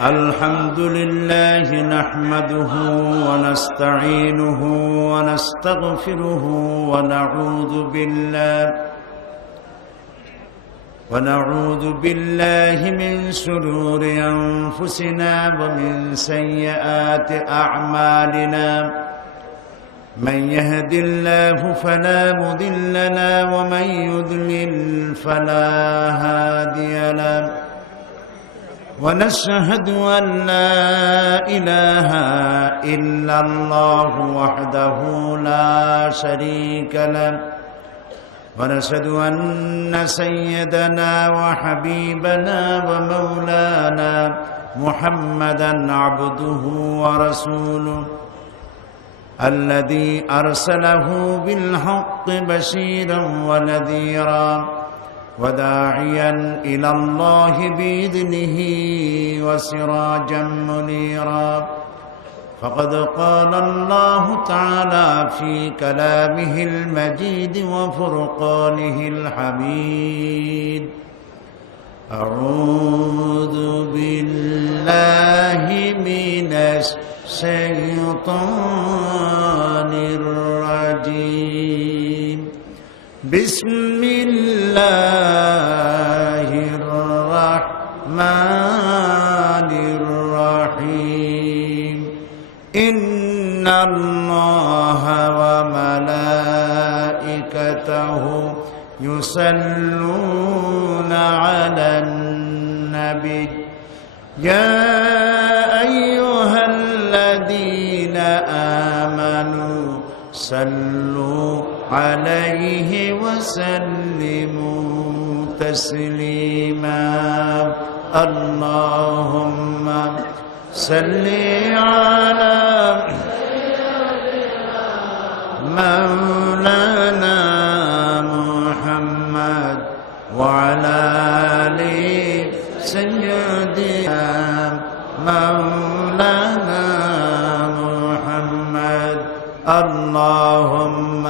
الحمد لله نحمده ونستعينه ونستغفره ونعوذ بالله من شرور أنفسنا ومن سيئات أعمالنا من يهد الله فلا مضل له ومن يضلل فلا هادي له ونشهد أن لا إله إلا الله وحده لا شريك له ونشهد أن سيدنا وحبيبنا ومولانا محمدا عبده ورسوله الذي أرسله بالحق بشيرا ونذيرا وداعيا إلى الله بإذنه وسراجا منيرا فقد قال الله تعالى في كلامه المجيد وفرقانه الحميد أعوذ بالله من الشيطان الرجيم بسم الله الرحمن الرحيم إن الله وملائكته يصلون على النبي يا أيها الذين آمنوا صلوا عليه وسلموا تسليما اللهم صل على مولانا محمد وعلى آل سيدنا مولانا محمد اللهم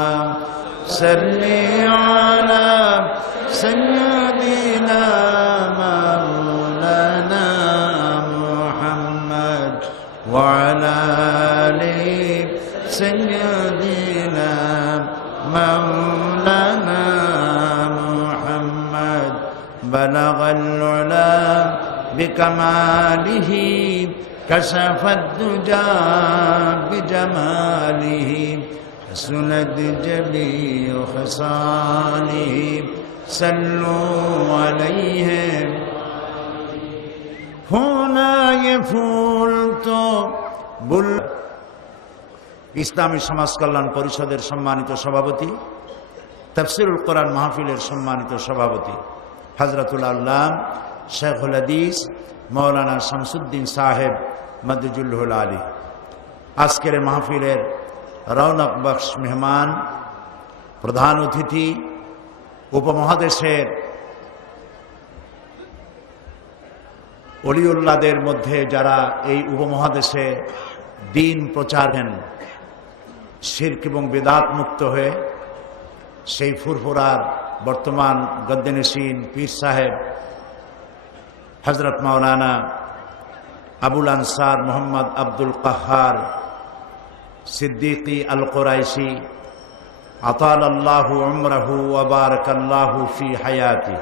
صل على سيدنا مولانا محمد وعلى آل سيدنا مولانا محمد بلغ العلا بكماله كشف الدجى بجماله حسنت جميع خصاله صلوا عليه هنا يفول تو بل ইসলামী সমাজ কল্যাণ পরিষদের সম্মানিত সভাপতি তাফসীরুল কোরআন মাহফিলের সম্মানিত সভাপতি হযরতুল আল্লাম শেখুল হাদিস মাওলানা শামসুদ্দিন সাহেব মদজুল্লুল আলী আজকের মাহফিলের রৌনক বখশ মেহমান প্রধান অতিথি উপমহাদেশের ওলিউল্লাহদের মধ্যে যারা এই উপমহাদেশে দিন প্রচার করেন শিরক এবং বিদআত মুক্ত হয়ে সেই ফুরফুরার বর্তমান গদ্দেনশীন পীর সাহেব হযরত মাওলানা আবুল আনসার মোহাম্মদ আব্দুল কাহার সিদ্দিকী আল কুরাইশি আতালাল্লাহু উমরাহু ওয়া বারাকাল্লাহু ফি হায়াতি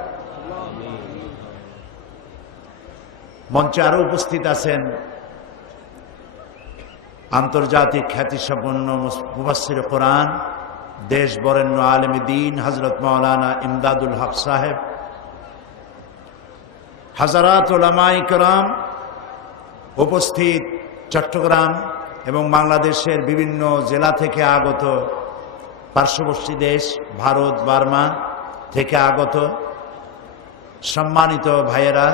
মঞ্চে আরো উপস্থিত আছেন আন্তর্জাতিক খ্যাতিসম্পন্ন মুফাসসির কোরআন দেশ বরেণ্য আলেম দ্বীন হযরত মাওলানা ইমদাদুল হক সাহেব হাজারাত উলামায়ে কেরাম উপস্থিত চট্টগ্রাম এবং বাংলাদেশের বিভিন্ন জেলা থেকে আগত পার্শ্ববর্তী দেশ ভারত বার্মা থেকে আগত সম্মানিত ভাইয়েরা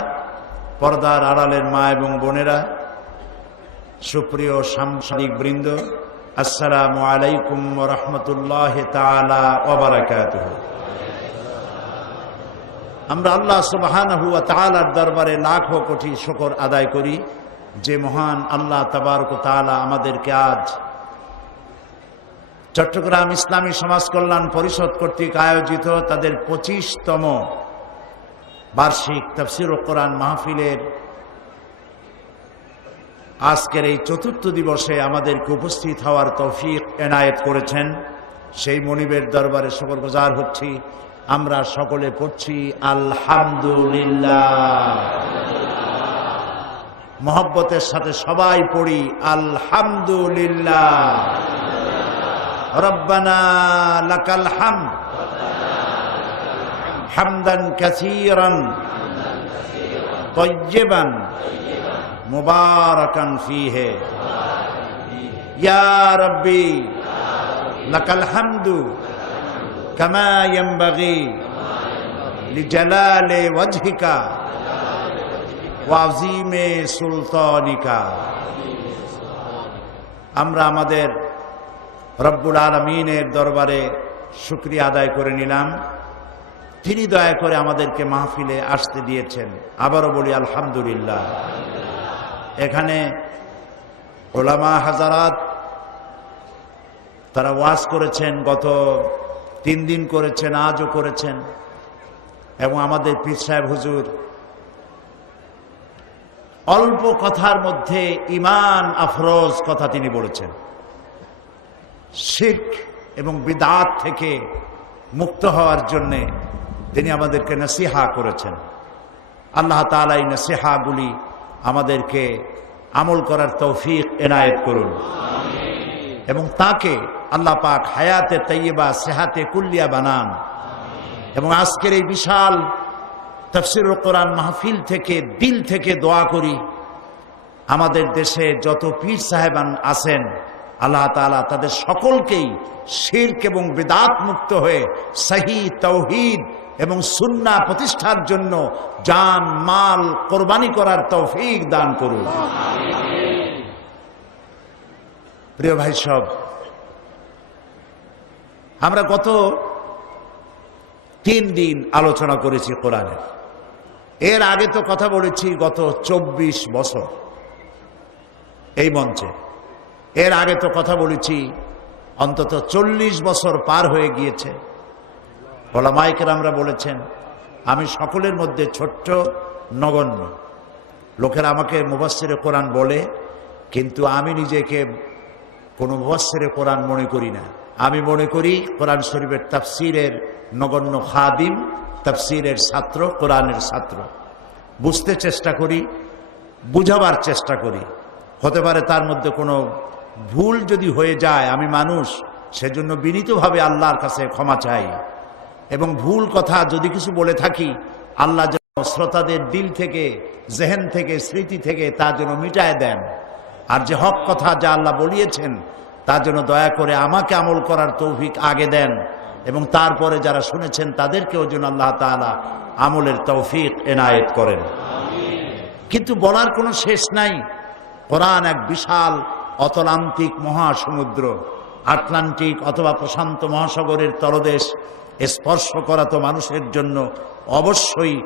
পর্দার আড়ালের মা এবং বোনেরা সুপ্রিয় সাংবাদিক বৃন্দ আসসালামু আলাইকুম ওয়া রাহমাতুল্লাহি তাআলা ওয়া বারাকাতুহু আমরা আল্লাহ সুবহানাহু ওয়া তাআলার দরবারে লাখো কোটি শুকর আদায় করি যে মহান আল্লাহ তাবারক ওয়া তাআলা আমাদেরকে আজ চট্টগ্রাম ইসলামী সমাজ কল্যাণ পরিষদ কর্তৃক আয়োজিত তাদের 25তম বার্ষিক তাফসীরুল কোরআন মাহফিলের আজকের এই চতুর্থ দিবসে আমাদেরকে উপস্থিত হওয়ার তৌফিক এনায়েত করেছেন, সেই মনিবের দরবারে শুকরগুজার হচ্ছি। আমরা সকলে পড়ছি আলহামদুলিল্লাহ। মহব্বতের সাথে সবাই পড়ি আলহামদুলিল্লাহ। রব্বানা লাকাল হামদ হামদান কাসীরান তাইয়্যিবান মুবারাকান ফীহি ইয়া রাব্বি লাকাল হামদু কামা ইয়ানবাগি লিজালালি ওয়াজহিকা ওয়া আযীমি সুলতানিকা। আমরা আমাদের রব্বুল আলামিনের দরবারে শুকরিয়া আদায় করে নিলাম, তিনি দয়া করে আমাদেরকে মাহফিলে আসতে দিয়েছেন। আবারও বলি আলহামদুলিল্লাহ। এখানে ওলামা হাজারাত তারা ওয়াজ করেছেন, গত 3 দিন করেছেন, আজও করেছেন, এবং আমাদের পীর সাহেব হুজুর অল্প কথার মধ্যে ঈমান আফরোজ কথা তিনি বলেছেন। শিরক এবং বিদআত থেকে মুক্ত হওয়ার জন্যে তিনি আমাদেরকে নসিহা করেছেন। আল্লাহ তাআলা এই নসিহাগুলি আমাদেরকে আমল করার তৌফিক এনায়েত করুন এবং তাকে আল্লাহ পাক হায়াতে তাইয়্যিবা সেহাতে কুল্লিয়া বানান। এবং আজকের এই বিশাল তাফসীরুল কোরআন মাহফিল থেকে দিল থেকে দোয়া করি, আমাদের দেশে যত পীর সাহেবান আছেন আল্লাহ তাআলা তাদের সকলকেই শিরক এবং বিদআত মুক্ত হয়ে সহিহ তাওহীদ এবং সুন্নাহ প্রতিষ্ঠার জন্য জান মাল কোরবানি করার তৌফিক দান করুন। প্রিয় ভাই সব, আমরা গত 3 দিন আলোচনা করেছি কোরআনের। এর আগে তো কথা বলেছি গত 24 বছর এই মঞ্চে। এর আগে তো কথা বলেছি অন্তত 40 বছর পার হয়ে গিয়েছে। ওলামায়ে কেরামরা বলেছেন আমি সকলের মধ্যে ছোট্ট নগণ্য। লোকেরা আমাকে মুফাসসিরে কোরআন বলে, কিন্তু আমি নিজেকে কোনো মুফাসসিরে কোরআন মনে করি না। আমি মনে করি কোরআন শরীফের তাফসীরের নগণ্য খাদিম, তাফসীরের ছাত্র, কোরআনের ছাত্র। বুঝতে চেষ্টা করি, বুঝাবার চেষ্টা করি। হতে পারে তার মধ্যে কোনো ভুল যদি হয়ে যায়, আমি মানুষ, সেজন্য বিনীতভাবে আল্লাহর কাছে ক্ষমা চাই। এবং ভুল কথা যদি কিছু বলে থাকি, আল্লাহ যেন শ্রোতাদের দিল থেকে, জেহেন থেকে, স্মৃতি থেকে তা যেন মিটায় দেন। আর যে হক কথা যা আল্লাহ বলিয়েছেন তা যেন দয়া করে আমাকে আমল করার তৌফিক আগে দেন, এবং তারপরে যারা শুনেছেন তাদেরকেও যেন আল্লাহ তাআলা আমলের তৌফিক এনায়েত করেন। কিন্তু বলার কোনো শেষ নাই। কোরআন এক বিশাল অতলান্তিক মহাসমুদ্র। আটলান্টিক অথবা প্রশান্ত মহাসাগরের তলদেশ স্পর্শ করা তো মানুষের জন্য অবশ্যই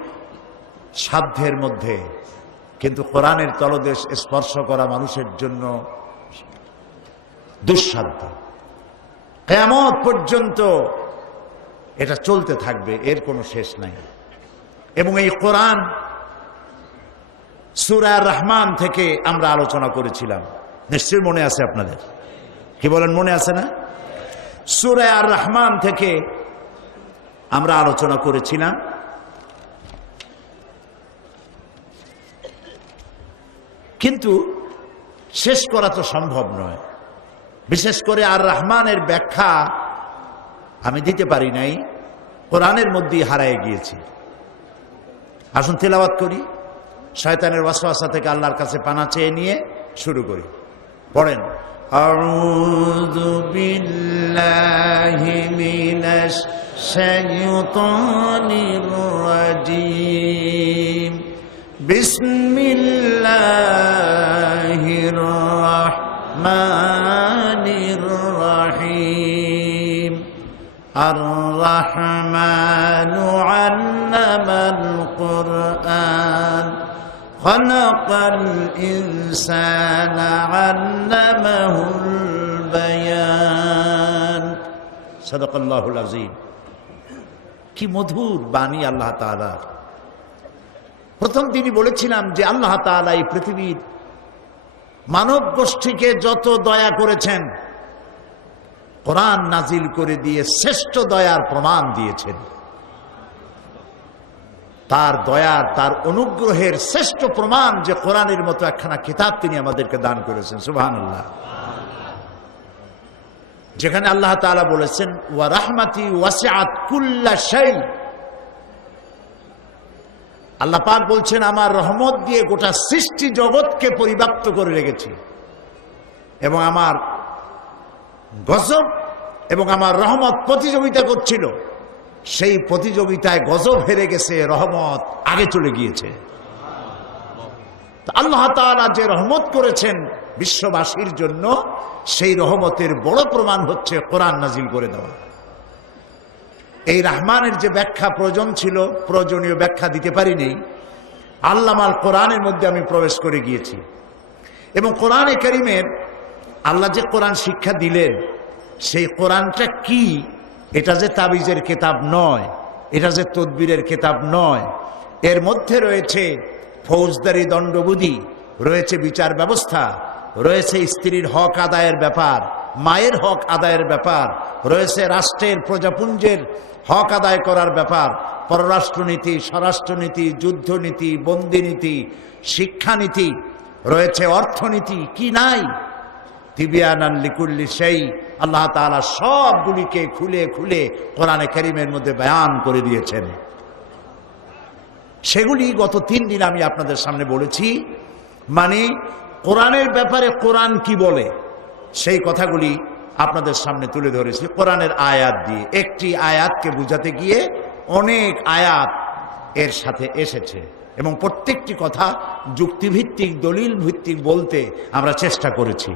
সাধ্যের মধ্যে, কিন্তু কোরআনের তলদেশ স্পর্শ করা মানুষের জন্য দুঃসাধ্য। কিয়ামত পর্যন্ত এটা চলতে থাকবে, এর কোনো শেষ নাই। এবং এই কোরআন সূরা রহমান থেকে আমরা আলোচনা করেছিলাম, নিশ্চয়ই মনে আছে আপনাদের? কি বলেন, মনে আছে না? সূরা আর রহমান থেকে আমরা আলোচনা করেছিলাম। কিন্তু শেষ করা তো সম্ভব নয়। বিশেষ করে আর রহমানের ব্যাখ্যা আমি দিতে পারি নাই, কোরআনের মধ্যেই হারায় গিয়েছি। আসুন তেলাওয়াত করি, শয়তানের ওয়াসওয়াসা থেকে আল্লাহর কাছে পানা চেয়ে নিয়ে শুরু করি। পড়েন, আউযু বিল্লাহি মিনাশ শাইতানির রাজীম, বিসমিল্লাহির রাহমানির রাহিম। আর রাহমানু আল্লামাল কুরআন খালাকাল ইনসানা আল্লামাহুল বায়ান। সাদাকাল্লাহুল আযীম। কি মধুর বাণী আল্লাহ তাআলা। প্রথম দিনই বলেছিলাম যে আল্লাহ তাআলা এই পৃথিবীর মানব গোষ্ঠীকে যত দয়া করেছেন, কোরআন নাজিল করে দিয়ে শ্রেষ্ঠ দয়ার প্রমাণ দিয়েছেন। তার দয়ার, তার অনুগ্রহের শ্রেষ্ঠ প্রমাণ যে কোরআনের মতো একখানা কিতাব তিনি আমাদেরকে দান করেছেন। সুবহানাল্লাহ। যেখানে আল্লাহ তাআলা বলেছেন ওয়া রাহমাতি ওয়াসিআত কুল্লা শাই, আল্লাহ পাক বলছেন আমার রহমত দিয়ে গোটা সৃষ্টি জগৎকে পরিব্যাপ্ত করে রেখেছি, এবং আমার গজব এবং আমার রহমত প্রতিযোগিতা করছিল। সেই প্রতিযোগিতায় গজব হেরে গেছে, রহমত আগে চলে গিয়েছে। আল্লাহ তাআলা যে রহমত করেছেন বিশ্ববাসীর জন্য, সেই রহমতের বড় প্রমাণ হচ্ছে কোরআন নাজিল করে দেওয়া। এই রহমানের যে ব্যাখ্যা প্রয়োজন ছিল, প্রয়োজনীয় ব্যাখ্যা দিতে পারিনি। আল্লামাল কোরআনের মধ্যে আমি প্রবেশ করে গিয়েছি, এবং কোরআনে কারীমের আল্লাহ যে কোরআন শিক্ষা দিলেন, সেই কোরআনটা কি? এটা যে তাবিজের কিতাব নয়, এটা যে তদবিরের কিতাব নয়। এর মধ্যে রয়েছে ফৌজদারি দণ্ডবিধি, রয়েছে বিচার ব্যবস্থা, রয়েছে স্ত্রীর হক আদায়ের ব্যাপার, মায়ের হক আদায়ের ব্যাপার, রয়েছে রাষ্ট্রের প্রজাপুঞ্জের হক আদায় করার ব্যাপার, পররাষ্ট্রনীতি, স্বরাষ্ট্রনীতি, যুদ্ধনীতি, বন্দিনীতি, শিক্ষানীতি, রয়েছে অর্থনীতি। কি নাই? তিবিয়ানান লিকুল্লি শাই। আল্লাহ তাআলা সবগুলিকে খুলে খুলে কোরআনে কারীমের মধ্যে বয়ান করে দিয়েছেন। সেগুলি গত 3 দিন আমি আপনাদের সামনে বলেছি। মানে কোরআনের ব্যাপারে কোরআন কি বলে, সেই কথাগুলি আপনাদের সামনে তুলে ধরেছি কোরআনের আয়াত দিয়ে। একটি আয়াতকে বুঝাতে গিয়ে অনেক আয়াত এর সাথে এসেছে, এবং প্রত্যেকটি কথা যুক্তিভিত্তিক, দলিল ভিত্তিক বলতে আমরা চেষ্টা করেছি।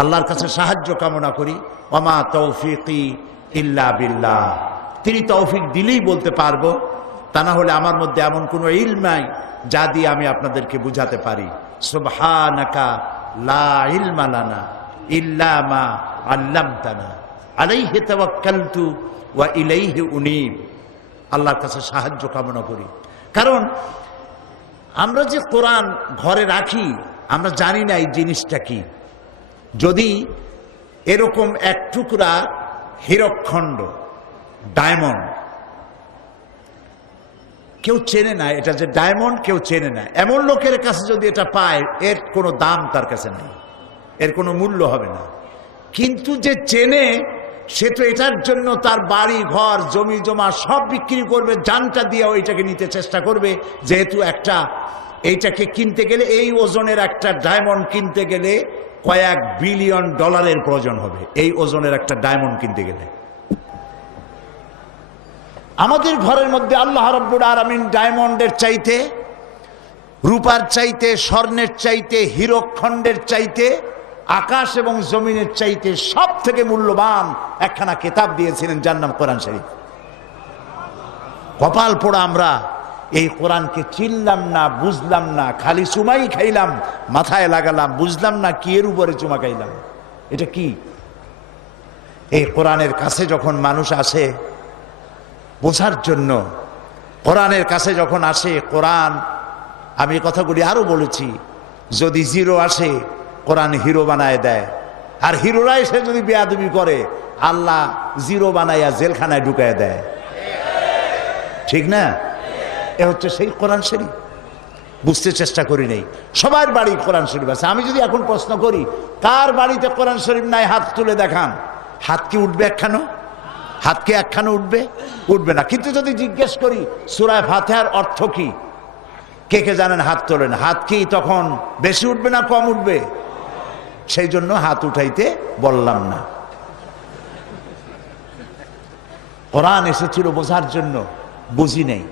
আল্লাহর কাছে সাহায্য কামনা করি। ওয়ামা তৌফিকি ইল্লা বিল্লাহ। তিনি তৌফিক দিলেই বলতে পারবো, তা না হলে আমার মধ্যে এমন কোনো ইলম নাই যা দিয়ে আমি আপনাদেরকে বুঝাতে পারি। সুবহানাকা লা ইলমা লানা ইল্লা মা আল্লামতানা আলাইহি তাওয়াক্কালতু ওয়া ইলাইহি উনীব। আল্লাহর কাছে সাহায্য কামনা করি, কারণ আমরা যে কোরআন ঘরে রাখি, আমরা জানি না এই জিনিসটা কি। যদি এরকম এক টুকরা হীরকখণ্ড, ডায়মন্ড, কেউ চেনে না এটা যে ডায়মন্ড, কেউ চেনে না, এমন লোকের কাছে যদি এটা পায়, এর কোনো দাম তার কাছে নাই, এর কোনো মূল্য হবে না। কিন্তু যে চেনে, সে তো এটার জন্য তার বাড়ি ঘর জমি জমা সব বিক্রি করবে, জানটা দিয়ে ওইটাকে নিতে চেষ্টা করবে। যেহেতু এইটাকে কিনতে গেলে, এই ওজনের একটা ডায়মন্ড কিনতে গেলে কয়েক বিলিয়ন ডলারের প্রয়োজন হবে, এই ওজনের একটা ডায়মন্ড কিনতে গেলে। আমাদের ঘরের মধ্যে আল্লাহ রাব্বুল আলামিন ডায়মন্ডের চাইতে, রূপার চাইতে, স্বর্ণের চাইতে, হীরকখণ্ডের চাইতে, আকাশ এবং জমিনের চাইতে সব থেকে মূল্যবান একখানা কিতাব দিয়েছিলেন, যার নাম কোরআন শরীফ। কপাল পোড়া আমরা এই কোরআনকে চিনলাম না, বুঝলাম না, খালি চুমাই খাইলাম, মাথায় লাগালাম, বুঝলাম না কি এর উপরে চুমা খাইলাম, এটা কি। এই কোরআনের কাছে যখন মানুষ আসে বোঝার জন্য, কোরআনের কাছে যখন আসে, কোরআন, আমি কথাগুলি আরো বলেছি, যদি জিরো আসে কোরআন হিরো বানায় দেয়, আর হিরোরা এসে যদি বেয়াদবি করে, আল্লাহ জিরো বানাইয়া জেলখানায় ঢুকায় দেয়। ঠিক না? এ হচ্ছে সেই কোরআন শরীফ। বুঝতে চেষ্টা করি নেই। সবার বাড়ি কোরআন শরীফ আছে। আমি যদি এখন প্রশ্ন করি কার বাড়িতে কোরআন শরীফ নাই, হাত তুলে দেখান। হাত কি উঠবে একখানো? হাত কি একখানো উঠবে? উঠবে না। কিন্তু যদি জিজ্ঞেস করি সূরা ফাতিহার অর্থ কি, কে কে জানেন? হাত তোলেন। হাত কি তখন বেশি উঠবে না কম উঠবে? সেই জন্য হাত উঠাইতে বললাম না। কোরআন এসেছিল বোঝার জন্য, বুঝি নেই।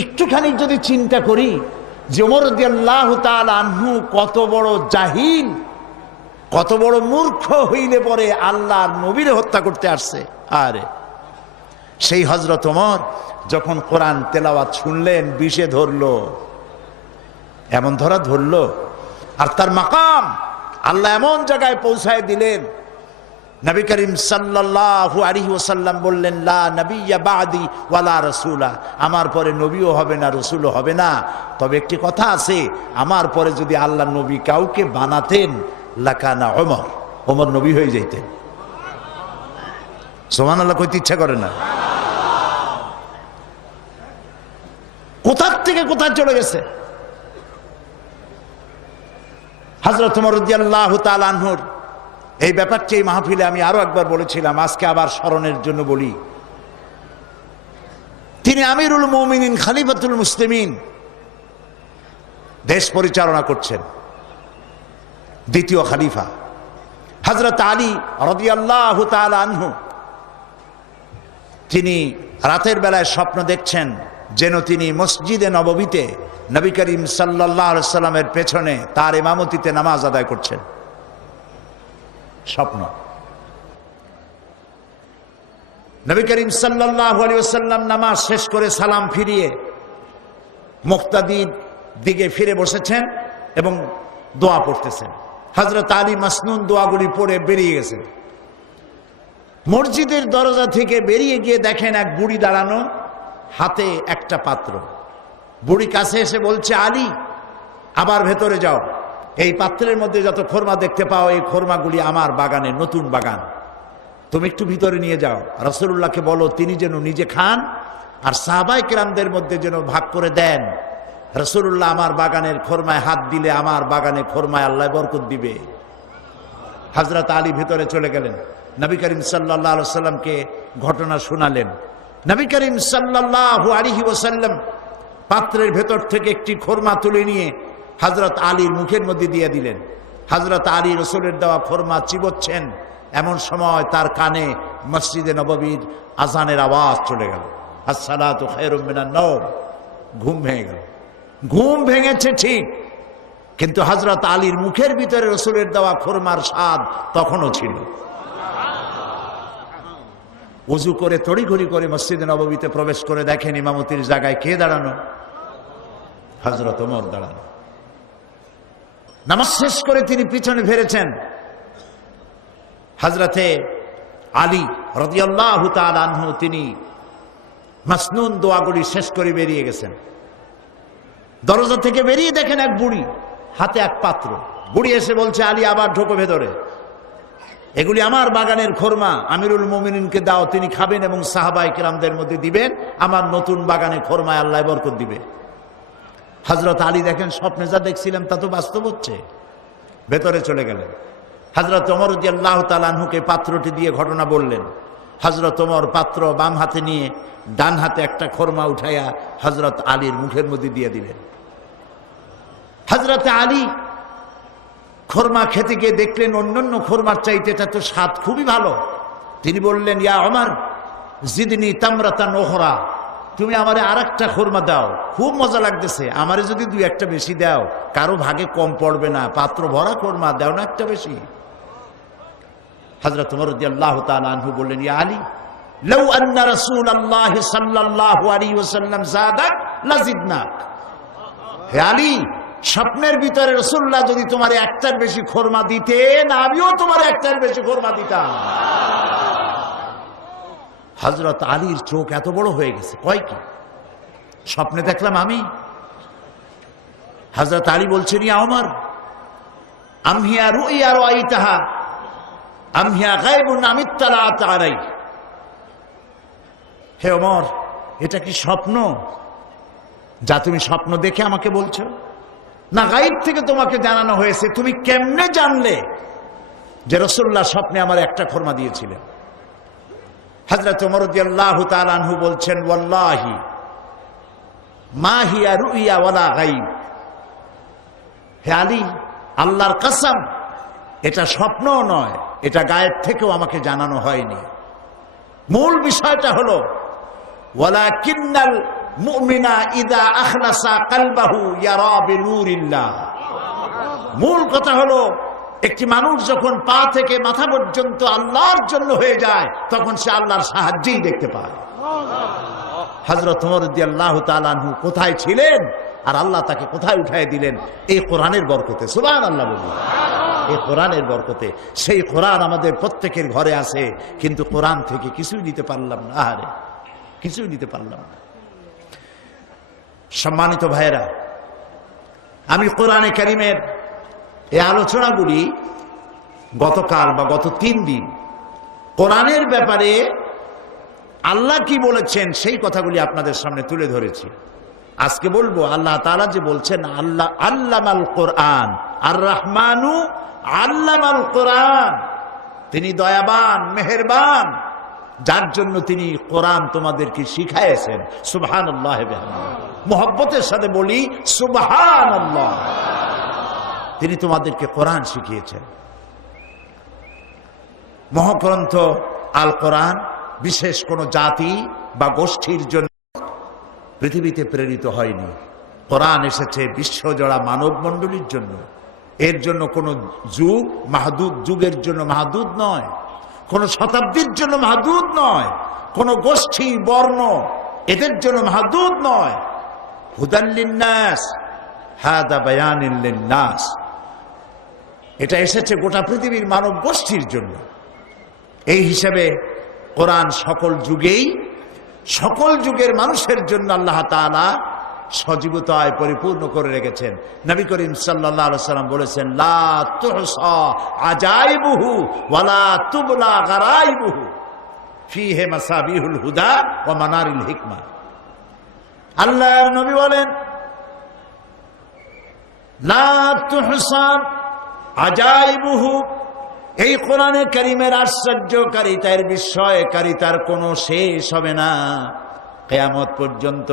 একটুখানি যদি চিন্তা করি যে ওমর রাদিয়াল্লাহু তাআলা আনহু কত বড় জাহিল, কত বড় মূর্খ হইলে পরে আল্লাহর নবীরে হত্যা করতে আসছে। আরে সেই হযরত ওমর যখন কোরআন তেলাওয়াত শুনলেন, বিষে ধরলো, এমন ধরলো, আর তার মাকাম আল্লাহ এমন জায়গায় পৌঁছায় দিলেন নবী করিম সাল্লাল্লাহু আলাইহি ওয়াসাল্লাম বললেন, লা নবিয়্যা বা'দি ওয়ালা রাসূলা, আমার পরে নবীও হবে না, রাসূলও হবে না। তবে একটি কথা আছে, আমার পরে যদি আল্লাহ নবী কাউকে বানাতেন লাকানা ওমর, ওমর নবী হয়ে যাইতেন। সুবহানাল্লাহ কইতে ইচ্ছা করে না? কোথা থেকে কোথায় চলে গেছে। হযরত ওমর রাদিয়াল্লাহু তাআলা আনহুর এই ব্যাপারটি এই মাহফিলে আমি আরো একবার বলেছিলাম, আজকে আবার স্মরণের জন্য বলি। তিনি আমিরুল মুমিনিন, খলিফাতুল মুসলিমিন, দেশ পরিচালনা করছেন, দ্বিতীয় খলিফা। হযরত আলী রাদিয়াল্লাহু তাআলা আনহু তিনি রাতের বেলায় স্বপ্ন দেখছেন যেন তিনি মসজিদে নববীতে নবী করিম সাল্লাল্লাহু আলাইহি সাল্লামের পেছনে তার ইমামতিতে নামাজ আদায় করছেন। স্বপ্ন। নবী করিম সাল্লাল্লাহু আলাইহি ওয়াসাল্লাম নামাজ শেষ করে সালাম ফিরিয়ে মুক্তাদির দিকে ফিরে বসেছেন এবং দোয়া পড়তেছেন। হযরত আলী মাসনুন দোয়াগুলি পড়ে বেরিয়ে গেছেন। মসজিদের দরজা থেকে বেরিয়ে গিয়ে দেখেন এক বুড়ি দাঁড়ানো, হাতে একটা পাত্র। বুড়ি কাছে এসে বলছে, আলী আবার ভেতরে যাও, এই পাত্রের মধ্যে যত খোরমা দেখতে পাও এই খোরমাগুলি আমার বাগানে, নতুন বাগান, তুমি একটু ভিতরে নিয়ে যাও। রাসূলুল্লাহকে বলো তিনি যেন নিজে খান আর সাহাবায়ে কেরামদের মধ্যে যেন ভাগ করে দেন। রাসূলুল্লাহ আমার বাগানের খোরমায় হাত দিলে আমার বাগানে খোরমায় আল্লাহ বরকত দিবে। হযরত আলী ভিতরে চলে গেলেন, নবী করিম সাল্লাল্লাহু আলাইহি ওয়াসাল্লামকে ঘটনা শোনালেন। নবী করিম সাল্লাল্লাহু আলাইহি ওয়াসাল্লাম পাত্রের ভেতর থেকে একটি খোরমা তুলে নিয়ে হযরত আলীর মুখের মধ্যে দিয়ে দিলেন। হযরত আলী রাসূলের দেওয়া খোরমা চিবোচ্ছেন, এমন সময় তার কানে মসজিদে নববীর আজানের আওয়াজ চলে গেল, আসসালাতু খায়রুম মিনান নাওম। ঘুম ভেঙে গেল। ঘুম ভেঙেছে ঠিক, কিন্তু হযরত আলীর মুখের ভিতরে রাসূলের দেওয়া খোরমার স্বাদ তখনও ছিল। ওযু করে তড়িঘড়ি করে মসজিদে নববীতে প্রবেশ করে দেখেন ইমামতির জায়গায় কে দাঁড়ানো? হযরত ওমর দাঁড়ানো। নামাজ শেষ করে তিনি পিছনে ফিরেছেন। হযরতে আলী রাদিয়াল্লাহু তাআলা আনহু তিনি মাসনুন দোয়াগুলি শেষ করে বেরিয়ে গেছেন। দরজা থেকে বেরিয়ে দেখেন এক বুড়ি, হাতে এক পাত্র। বুড়ি এসে বলছে, আলী আবার ঢোকো ভেতরে, এগুলি আমার বাগানের খোরমা, আমিরুল মুমিনিনকে দাও, তিনি খাবেন এবং সাহাবায়ে কেরামদের মধ্যে দিবেন, আমার নতুন বাগানে খোরমায় আল্লাহ বরকত দিবে। হযরত আলী দেখেন স্বপ্নে যা দেখছিলাম তা তো বাস্তব হচ্ছে, ভেতরে চলে গেলেন। হযরত ওমর রাদিয়াল্লাহু তাআলা আনহুকে পাত্রটি দিয়ে ঘটনা বললেন। হযরত ওমর পাত্র বাম হাতে নিয়ে ডান হাতে একটা খোরমা উঠাইয়া হযরত আলীর মুখের মধ্যে দিয়ে দিলেন। হযরত আলী খোরমা খেতে গিয়ে দেখলেন অন্যান্য খোরমার চাইতে এটা তো স্বাদ খুবই ভালো। তিনি বললেন, ইয়া ওমর জিদনি তামরাতান উখরা, তুমি আমারে আরেকটা খোরমা দাও, খুব মজা লাগতেছে, আমারে যদি দুই একটা বেশি দাও কারো ভাগে কম পড়বে না, পাত্র ভরা খোরমা, দাও না একটা বেশি। হযরত ওমর রাদিয়াল্লাহু তাআলা আনহু বললেন, ইয়া আলী লাউ আন্না রাসূলুল্লাহ সাল্লাল্লাহু আলাইহি ওয়াসাল্লাম যাদাক লাজিদনাক। হে আলী, স্বপ্নের ভিতরে রাসূলুল্লাহ যদি তোমার একটার বেশি খোরমা দিতেন, আমিও তোমার একটার বেশি খোরমা দিতাম। হযরত আলীর চোখ এত বড় হয়ে গেছে, কয় কি স্বপ্নে দেখলাম আমি? হযরত আলী বলছেন, ইয়া ওমর আমহিয়া রুইয়া রাআইতাহা আমহিয়া গায়বুন আমিত্তালাত আলাই। হে ওমর, এটা কি স্বপ্ন যা তুমি স্বপ্ন দেখে আমাকে বলছো, না গায়েব থেকে তোমাকে জানানো হয়েছে? তুমি কেমনে জানলে যে রাসূলুল্লাহ স্বপ্নে আমার একটা খোরমা দিয়েছিলেন? হযরত ওমর রাদিয়াল্লাহু তাআলা আনহু বলছেন, ওয়াল্লাহি মা হিয়া রুইয়া ওয়ালা গায়ব। হে আলী, আল্লাহর কসম, এটা স্বপ্নও নয়, এটা গায়েব থেকেও আমাকে জানানো হয়নি। মূল বিষয়টা হলো ওয়ালাকিন্নাল মুমিনা ইযা আখলাসা কলবাহু ইয়ারা বিনুরিল্লাহ। মূল কথা হলো একটি মানুষ যখন পা থেকে মাথা পর্যন্ত আল্লাহর জন্য হয়ে যায় তখন সে আল্লাহর সাহায্যই দেখতে পায়। হযরত ওমর রাদিয়াল্লাহু তাআলা আনহু কোথায় ছিলেন আর আল্লাহ তাকে কোথায় উঠায় দিলেন? এই কোরআনের বরকতে। সুবহানাল্লাহ বলুন। এই কোরআনের বরকতে। সেই কোরআন আমাদের প্রত্যেকের ঘরে আছে, কিন্তু কোরআন থেকে কিছুই নিতে পারলাম না। আরে কিছুই নিতে পারলাম না। সম্মানিত ভাইয়েরা, আমি কোরআনে কারিমের এই আলোচনাগুলি গতকাল বা গত 3 দিন কোরআনের ব্যাপারে আল্লাহ কি বলেছেন সেই কথাগুলি আপনাদের সামনে তুলে ধরেছি। আজকে বলবো আল্লাহ তাআলা যে বলছেন আল্লাহ আল্লামাল কোরআন, আর রহমানু আল্লামাল কোরআন, তিনি দয়াবান মেহেরবান, যার জন্য তিনি কোরআন তোমাদেরকে শিখাইছেন। সুবহানাল্লাহ, মুহাব্বতের সাথে বলি সুবহানাল্লাহ। তিনি তোমাদেরকে কোরআন শিখিয়েছেন। মহাগ্রন্থ আল কোরআন বিশেষ কোনো জাতি বা গোষ্ঠীর জন্য পৃথিবীতে প্রেরিত হয়নি। কোরআন এসেছে বিশ্বজোড়া মানব মণ্ডলীর জন্য। এর জন্য কোনো যুগ মাহদুদ, যুগের জন্য মাহদুদ নয়, কোনো শতাব্দীর জন্য মাহদুদ নয়, কোনো গোষ্ঠী বর্ণ এদের জন্য মাহদুদ নয়। হুদাল লিন্নাস হাদা বায়ানিন লিন্নাস, এটা এসেছে গোটা পৃথিবীর মানব গোষ্ঠীর জন্য। এই হিসাবে কোরআন সকল যুগেই সকল যুগের মানুষের জন্য আল্লাহ তাআলা সজীবতায় পরিপূর্ণ করে রেখেছেন। নবী করিম সাল্লাল্লাহু আলাইহি ওয়াসাল্লাম বলেছেন লা তুহসা আজাইবুহু ওয়ালা তুবলা গারাইবুহু ফিহি মাসাবিহুল হুদা ওয়া মানারিল হিকমা। আল্লাহর নবী বলেন লা তুহসা আজাইবুহু, এই কোরআনে কারীমের আশ্চর্যকারিতার বিস্ময়কারিতার কোনো শেষ হবে না। কিয়ামত পর্যন্ত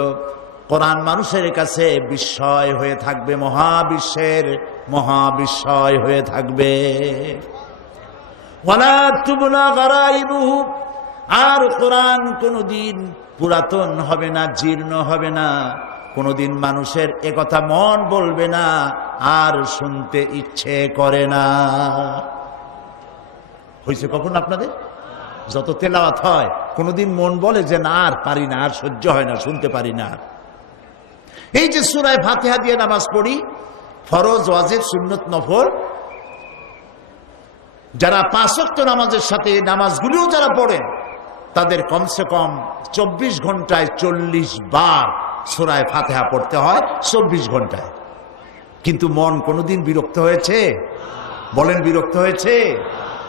কোরআন মানুষের কাছে বিস্ময় হয়ে থাকবে, মহাবিশ্বের মহাবিস্ময় হয়ে থাকবে। ওয়ালা তুবলা গারাইবুহু, আর কোরআন কোনোদিন পুরাতন হবে না, জীর্ণ হবে না। কোনোদিন মানুষের একথা মন বলবে না আর শুনতে ইচ্ছে করে না। হয়েছে কখন আপনাদের? যত তেলাওয়াত হয় কোনোদিন মন বলে যে না আর পারি না, আর সহ্য হয় না, শুনতে পারি না। এই যে সূরা ফাতিহা দিয়ে নামাজ পড়ি, ফরজ ওয়াজিব সুন্নত নফল, যারা 5 ওয়াক্ত নামাজের সাথে নামাজগুলিও যারা পড়েন তাদের কমসে কম 24 ঘন্টায় 40 বার সূরা ফাতিহা পড়তে হয়, 24 ঘন্টায়। কিন্তু মন কোনোদিন বিরক্ত হয়েছে? বলেন বিরক্ত হয়েছে?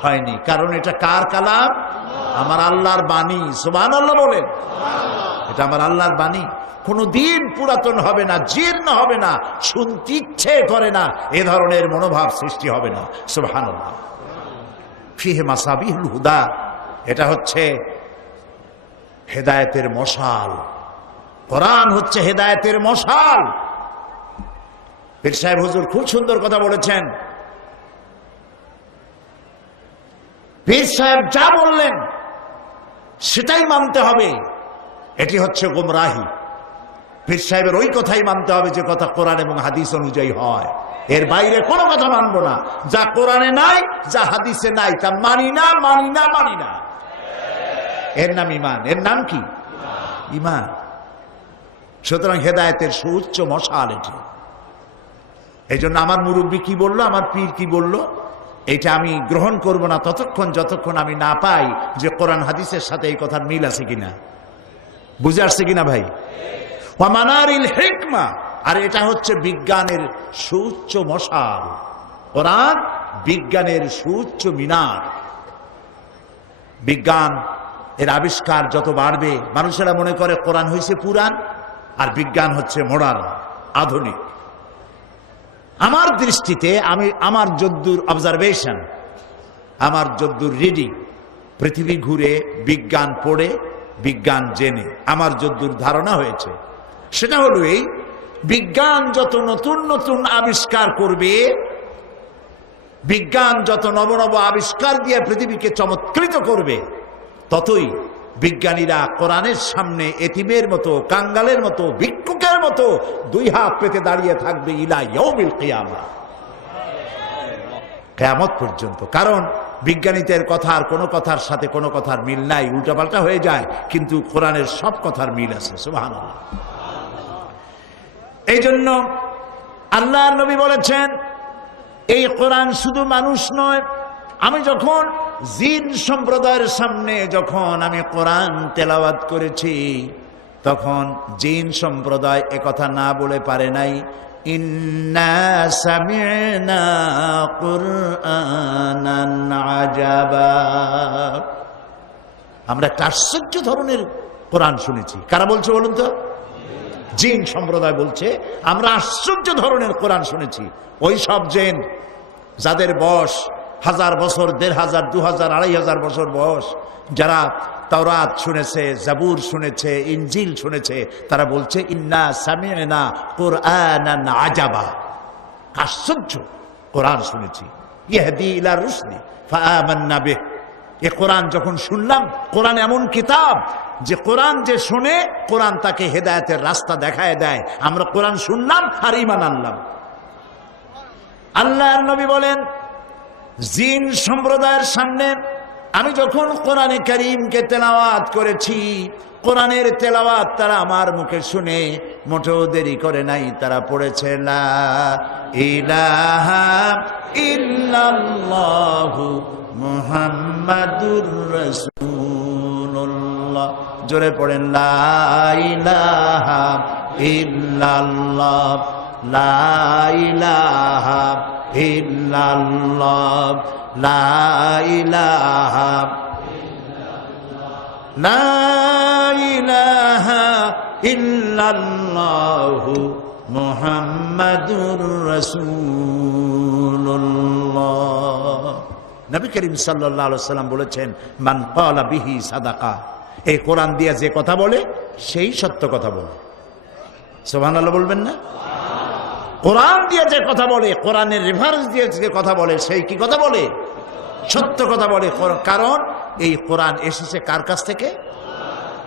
হয়নি। কারণ এটা কার কালাম? আমার আল্লাহর বাণী। সুবহানাল্লাহ বলেন, এটা আমার আল্লাহর বাণী। কোনোদিন পুরাতন হবে না, জীর্ণ হবে না, শুনতে ইচ্ছে করে না, এ ধরনের মনোভাব সৃষ্টি হবে না। সুবহানাল্লাহ। ফিহি মাসাবিহুল হুদা, এটা হচ্ছে হেদায়েতের মশাল। কোরআন হচ্ছে হেদায়েতের মশাল। পীর সাহেব হুজুর খুব সুন্দর কথা বলেছেন। পীর সাহেব যা বললেন সেটাই মানতে হবে, এটি হচ্ছে গোমরাহি। পীর সাহেবের ওই কথাই মানতে হবে যে কথা কোরআন এবং হাদিস অনুযায়ী হয়। এর বাইরে কোনো কথা মানবো না। যা কোরআনে নাই, যা হাদিসে নাই, তা মানি না, মানি না, মানি না। এর নাম ঈমান। এর নাম কি? ঈমান। সুতরাং হেদায়েতের সুউচ্চ মশাল এটি। এই জন্য আমার মুরব্বী কি বললো, আমার পীর কি বললো, এটা আমি গ্রহণ করব না ততক্ষণ যতক্ষণ আমি না পাই যে কোরআন হাদিসের সাথে এই কথার মিল আছে কিনা। বুঝে আসছে কিনা ভাই? ওয়া মানারিল হিকমা, আর এটা হচ্ছে বিজ্ঞানের সুউচ্চ মশাল। কোরআন বিজ্ঞানের সুউচ্চ মিনার। বিজ্ঞান এর আবিষ্কার যত বাড়বে, মানুষেরা মনে করে কোরআন হয়েছে পুরাণ আর বিজ্ঞান হচ্ছে মডার্ন, আধুনিক। আমার দৃষ্টিতে, আমি আমার যদ্দূর অবজারভেশন, আমার যদ্দূর রিডিং, পৃথিবী ঘুরে বিজ্ঞান পড়ে বিজ্ঞান জেনে আমার যদ্দূর ধারণা হয়েছে সেটা হলো এই, বিজ্ঞান যত নতুন নতুন আবিষ্কার করবে, বিজ্ঞান যত নবনব আবিষ্কার দিয়ে পৃথিবীকে চমৎকৃত করবে, ততই বিজ্ঞানীরা কোরআনের সামনে এতিমের মতো, কাঙ্গালের মতো, ভিক্ষুকের মতো 2 হাত পেতে দাঁড়িয়ে থাকবে ইলা ইয়াউমিল কিয়ামা, কিয়ামত পর্যন্ত। কারণ বিজ্ঞানীদের কথার কোনো কথার সাথে কোনো কথার মিল নাই, উল্টাপাল্টা হয়ে যায়, কিন্তু কোরআনের সব কথার মিল আছে। সুবহানাল্লাহ। এই জন্য আল্লাহর নবী বলেছেন এই কোরআন শুধু মানুষ নয়, আমি যখন জিন সম্প্রদায়ের সামনে যখন আমি কোরআন তেলাওয়াত করেছি, তখন জিন সম্প্রদায় একথা না বলে পারে নাই, ইন্না সামি'না কুরআনান আজাবা, আমরা একটা আশ্চর্য ধরনের কোরআন শুনেছি। কারা বলছে বলুন তো? জিন সম্প্রদায় বলছে আমরা আশ্চর্য ধরনের কোরআন শুনেছি। ওই সব জিন যাদের বয়স 1000 বছর, 1500, 2000, 2500 বছর বয়স, যারা তাওরাত শুনেছে, জাবুর শুনেছে, ইনজিল শুনেছে, তারা বলছে ইন্না সামি'না কুরআনান আজাবা, আশ্চর্য কোরআন শুনেছি। ইহদি ইলা রুশদি ফাআমান্না বিহ, এ কোরআন যখন শুনলাম, কোরআন এমন কিতাব যে কোরআন যে শুনে কোরআন তাকে হেদায়েতের রাস্তা দেখায় দেয়। আমরা কোরআন শুনলাম আর ঈমান আনলাম। আল্লাহর নবী বলেন, জিন সম্প্রদায়ের সামনে আমি যখন কোরআনে কারীমকে তেলাওয়াত করেছি, কোরআনের তেলাওয়াত তারা আমার মুখে শুনে মোটেও দেরি করে নাই, তারা পড়েছে লা ইলাহা ইল্লাল্লাহু মুহাম্মাদুর রাসূলুল্লাহ। জোরে পড়েন লা ইলাহা ইল্লাল্লাহ, লা ইলাহা ইল্লাল্লাহ, লা ইলাহা লা ইলাহা ইল্লাল্লাহু মুহাম্মাদুর রাসূলুল্লাহ। নবী করিম সাল্লাল্লাহু আলাইহি ওয়াসাল্লাম বলেছেন, মান ক্বালা বিহি সাদাকা, এই কোরআন দিয়ে যে কথা বলে সেই সত্য কথা বলে। সুবহানাল্লাহ বলবেন না? কোরআন দিয়ে যে কথা বলে, কোরআনের রেফারেন্স দিয়ে যে কথা বলে, সেই কি কথা বলে? সত্য কথা বলে। কারণ এই কোরআন এসেছে কার কাছ থেকে?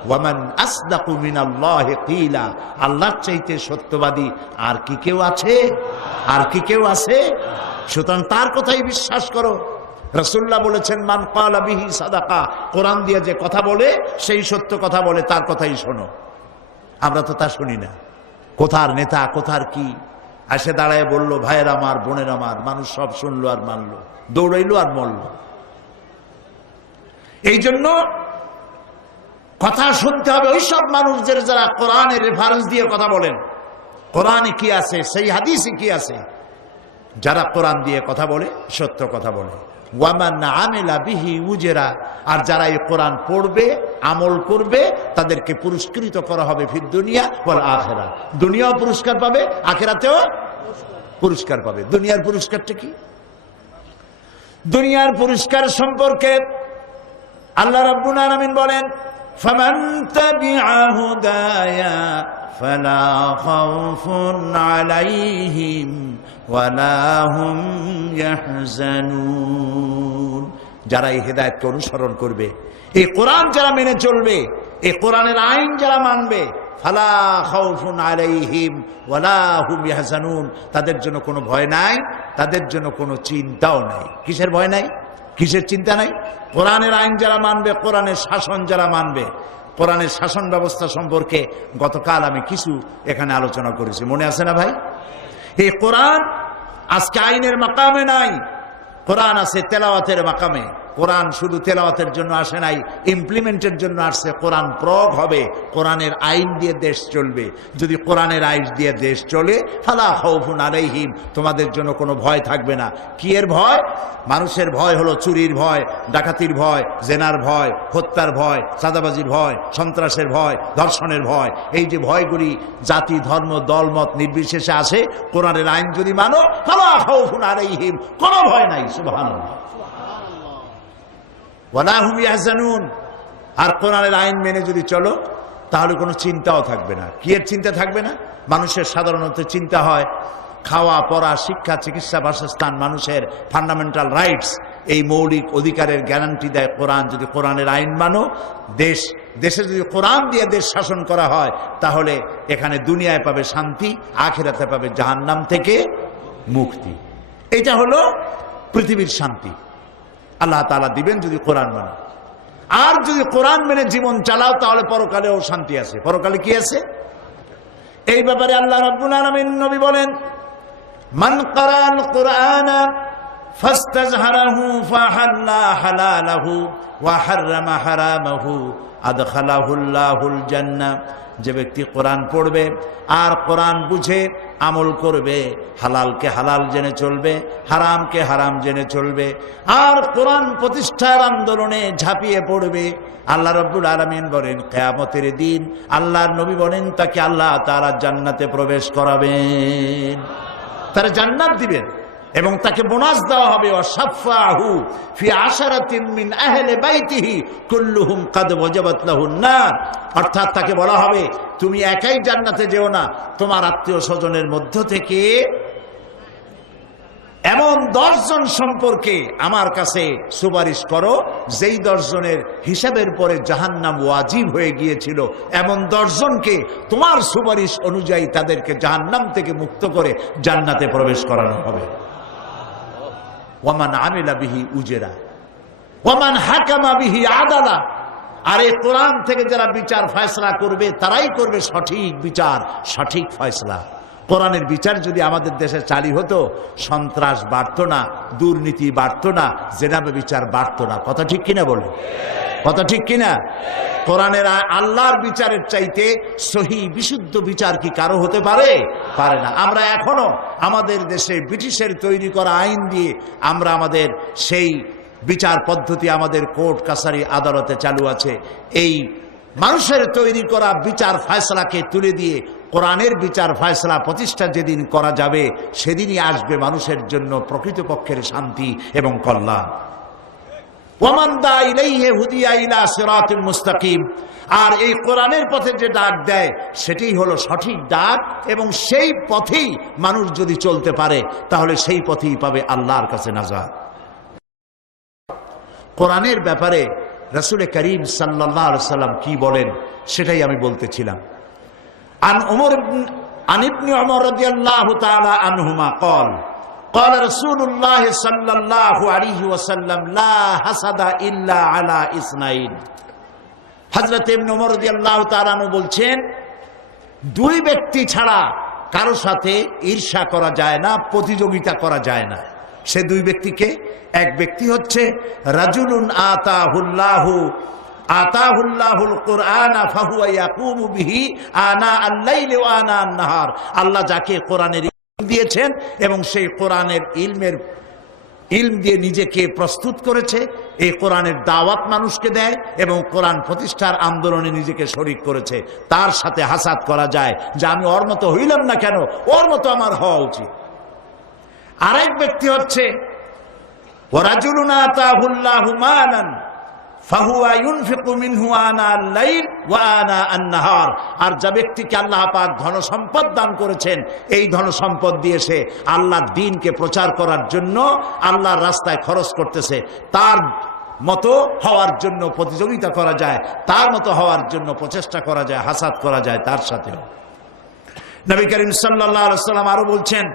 ওয়ামান আসদাকু মিনাল্লাহি কিলা, আল্লাহর চাইতে সত্যবাদী আর কি কেউ আছে? আর কি কেউ আছে? সুতরাং তার কথাই বিশ্বাস করো। রাসূলুল্লাহ বলেছেন, মান ক্বালা বিহি সাদাকা, কোরআন দিয়ে যে কথা বলে সেই সত্য কথা বলে, তার কথাই শোনো। আমরা তো তা শুনি না। কোথার নেতা, কোথার কি এসে দাঁড়ায় বললো, ভাইয়ের আমার, বোনের আমার, মানুষ সব শুনলো আর মানলো, দৌড়াইলো আর মরলো। এই জন্য কথা শুনতে হবে ওই সব মানুষদের যারা কোরআনের রেফারেন্স দিয়ে কথা বলেন। কোরআনে কি আছে, সেই হাদিসে কি আছে, যারা কোরআন দিয়ে কথা বলে সত্য কথা বলে। ওয়ামান আমিলা বিহি উজরা, আর যারা এই কোরআন পড়বে, আমল করবে, তাদেরকে পুরস্কৃত করা হবে ফিদ দুনিয়া ওয়াল আখিরা, দুনিয়াও পুরস্কার পাবে, আখিরাতেও পুরস্কার পাবে। দুনিয়ার পুরস্কারটা কি? দুনিয়ার পুরস্কার সম্পর্কে আল্লাহ রাব্বুল আলামিন বলেন, ফামান তাবিআ হুদায়া ফালা খাউফুন আলাইহিম ওয়ালা হুম ইয়াহজানুন, যারা এই হেদায়েতকে অনুসরণ করবে, এই কোরআন যারা মেনে চলবে, এই কোরআনের আইন যারা মানবে, ফালা খাউফুন আলাইহিম ওয়ালা হুম ইয়াহজানুন, তাদের জন্য কোনো ভয় নাই, তাদের জন্য কোনো চিন্তাও নাই। কিসের ভয় নাই? কিসের চিন্তা নাই? কোরআনের আইন যারা মানবে, কোরআনের শাসন যারা মানবে। কোরআনের শাসন ব্যবস্থা সম্পর্কে গতকাল আমি কিছু এখানে আলোচনা করেছি, মনে আছে না ভাই? এই কোরআন আজকে আইনের মাকামে নাই, কোরআন আছে তেলাওয়াতের মাকামে। কোরআন শুধু তেলাওয়াতের জন্য আসে নাই, ইমপ্লিমেন্টের জন্য আসছে। কোরআন প্রয়োগ হবে, কোরআনের আইন দিয়ে দেশ চলবে। যদি কোরআনের আইন দিয়ে দেশ চলে, ফালা খাউফুন আলাইহিম, তোমাদের জন্য কোনো ভয় থাকবে না। কি এর ভয়? মানুষের ভয় হলো চুরির ভয়, ডাকাতির ভয়, জেনার ভয়, হত্যার ভয়, চাঁদাবাজির ভয়, সন্ত্রাসের ভয়, ধর্ষণের ভয়। এই যে ভয়গুলি জাতি, ধর্ম, দলমত নির্বিশেষে আসে, কোরআনের আইন যদি মানো, ফালা খাউফুন আলাইহিম, কোনো ভয় নাই। সুবহানাল্লাহ। ওয়ালা হুম ইয়াহজানুন, আর কোরআনের আইন মেনে যদি চলো, তাহলে কোনো চিন্তাও থাকবে না। কি এর চিন্তা থাকবে না? মানুষের সাধারণত চিন্তা হয় খাওয়া, পড়া, শিক্ষা, চিকিৎসা, বাসস্থান, মানুষের ফান্ডামেন্টাল রাইটস, এই মৌলিক অধিকারের গ্যারান্টি দেয় কোরআন। যদি কোরআনের আইন মানো, দেশে যদি কোরআন দিয়ে দেশ শাসন করা হয়, তাহলে এখানে দুনিয়ায় পাবে শান্তি, আখিরাতে পাবে জাহান্নাম থেকে মুক্তি। এটা হলো পৃথিবীর শান্তি, আল্লাহ তাআলা দিবেন যদি কোরআন মানে। আর যদি কোরআন মেনে জীবন চালাও, তাহলে পরকালেও শান্তি আছে। পরকালে কি আছে? এই ব্যাপারে আল্লাহ রাব্বুল আলামিন নবী বলেন, মান ক্বারাআল কুরআনা ফাস্তাজহারাহু ফাহাল্লা হালালাহু ওয়া হাররামা হারামাহু আদখালাহুল্লাহুল জান্নাহ। যে ব্যক্তি কোরআন পড়বে আর কোরআন বুঝে আমল করবে, হালালকে হালাল জেনে চলবে, হারামকে হারাম জেনে চলবে, আর কোরআন প্রতিষ্ঠার আন্দোলনে ঝাঁপিয়ে পড়বে, আল্লাহ রাব্বুল আলামিন বলেন কিয়ামতের দিন আল্লাহর নবী বলেন তাকে আল্লাহ তাআলা জান্নাতে প্রবেশ করাবেন, তারা জান্নাত দিবেন এবং তাকে বোনাস দেওয়া হবে। ওয়াসাফাহু ফি আশারাতিন মিন আহলি বাইতিহি কুল্লুহুম কাদ ওয়াজাবাত লাহুন নার। অর্থাৎ তাকে বলা হবে তুমি একাই জান্নাতে যেও না, তোমার আত্মীয় স্বজনের মধ্য থেকে এমন 10 জন সম্পর্কে আমার কাছে সুপারিশ করো যেই 10 জনের হিসাবের পরে জাহান্নাম ওয়াজিব হয়ে গিয়েছিল, এমন 10 জনকে তোমার সুপারিশ অনুযায়ী তাদেরকে জাহান্নাম থেকে মুক্ত করে জান্নাতে প্রবেশ করানো হবে। ওয়ামান আমিলা বিহি উজরা ওয়ামান হাকামা বিহি আদালা। আর এই কোরআন থেকে যারা বিচার ফয়সালা করবে তারাই করবে সঠিক বিচার, সঠিক ফয়সালা। কোরআনের বিচার যদি আমাদের দেশে চালু হতো, সন্ত্রাস বাড়তো না, দুর্নীতি বাড়তো না, জেনাবে বিচার বাড়তো না। কথা ঠিক কিনা বলুন, কথা ঠিক কিনা? কোরআনের আল্লাহর বিচারের চাইতে সহি বিশুদ্ধ বিচার কি কারো হতে পারে? পারে না। আমরা এখনো আমাদের দেশে ব্রিটিশের তৈরি করা আইন দিয়ে আমরা আমাদের সেই বিচার পদ্ধতি আমাদের কোর্ট কাছারি আদালতে চালু আছে। এই মানুষের তৈরি করা বিচার ফয়সালাকে তুলে দিয়ে কোরআনের বিচার ফয়সালা প্রতিষ্ঠা যেদিন করা যাবে সেদিনই আসবে মানুষের জন্য প্রকৃতপক্ষের শান্তি এবং কল্যাণ। ওয়ামান দা ইলাইহি হুদিয়া ইলা সিরাতিল মুস্তাকিম। আর এই কোরআনের পথে যে ডাক দেয় সেটাই হলো সঠিক ডাক, এবং সেই পথেই মানুষ যদি চলতে পারে তাহলে সেই পথেই পাবে আল্লাহর কাছে নাজাত। কোরআনের ব্যাপারে রাসূল করিম সাল্লাল্লাহু আলাইহি ওয়াসাল্লাম কি বলেন সেটাই আমি বলতেছিলাম। আন ইবনে উমর রাদিয়াল্লাহু তাআলা আনহুমা قال قال رسول الله صلى الله عليه وسلم لا حسد الا على اثنين। হযরত ইবনে উমর রাদিয়াল্লাহু তাআলা আনহু বলছেন, দুই ব্যক্তি ছাড়া কারো সাথে ঈর্ষা করা যায় না, প্রতিযোগিতা করা যায় না। সে দুই ব্যক্তিকে, এক ব্যক্তি হচ্ছে রাজুলুন আতাহুল্লাহুল কুরআনা ফাহুয়া ইয়াকুমু বিহি আনা আল-লাইলি ওয়া আনা আন-নাহার। আল্লাহ যাকে কোরআনের ইলম দিয়েছেন এবং সেই কোরআনের ইলম দিয়ে নিজেকে প্রস্তুত করেছে, এই কোরআনের দাওয়াত মানুষকে দেয় এবং কোরআন প্রতিষ্ঠার আন্দোলনে নিজেকে শরীক করেছে, তার সাথে হাসাদ করা যায় যে আমি ওর মতো হইলাম না কেন, ওর মতো আমার হওয়া উচিত। আরেক ব্যক্তি হচ্ছে ওয়ারাজুলুন আতাহুল্লাহু মালান ফাহুয়া ইউনফিকু মিনহু আনা আল-লাইল ওয়া আনা আন-নাহার। আর যে ব্যক্তিকে আল্লাহ পাক ধন সম্পদ দান করেছেন, এই ধন সম্পদ দিয়ে সে আল্লাহর দ্বীনকে প্রচার করার জন্য আল্লাহর রাস্তায় খরচ করতেছে, তার মতো হওয়ার জন্য প্রতিযোগিতা করা যায়, তার মতো হওয়ার জন্য প্রচেষ্টা করা যায়, হাসাদ করা যায় তার সাথেও। নবী করিম সাল্লাল্লাহু আলাইহি ওয়াসাল্লাম আরো বলছেন,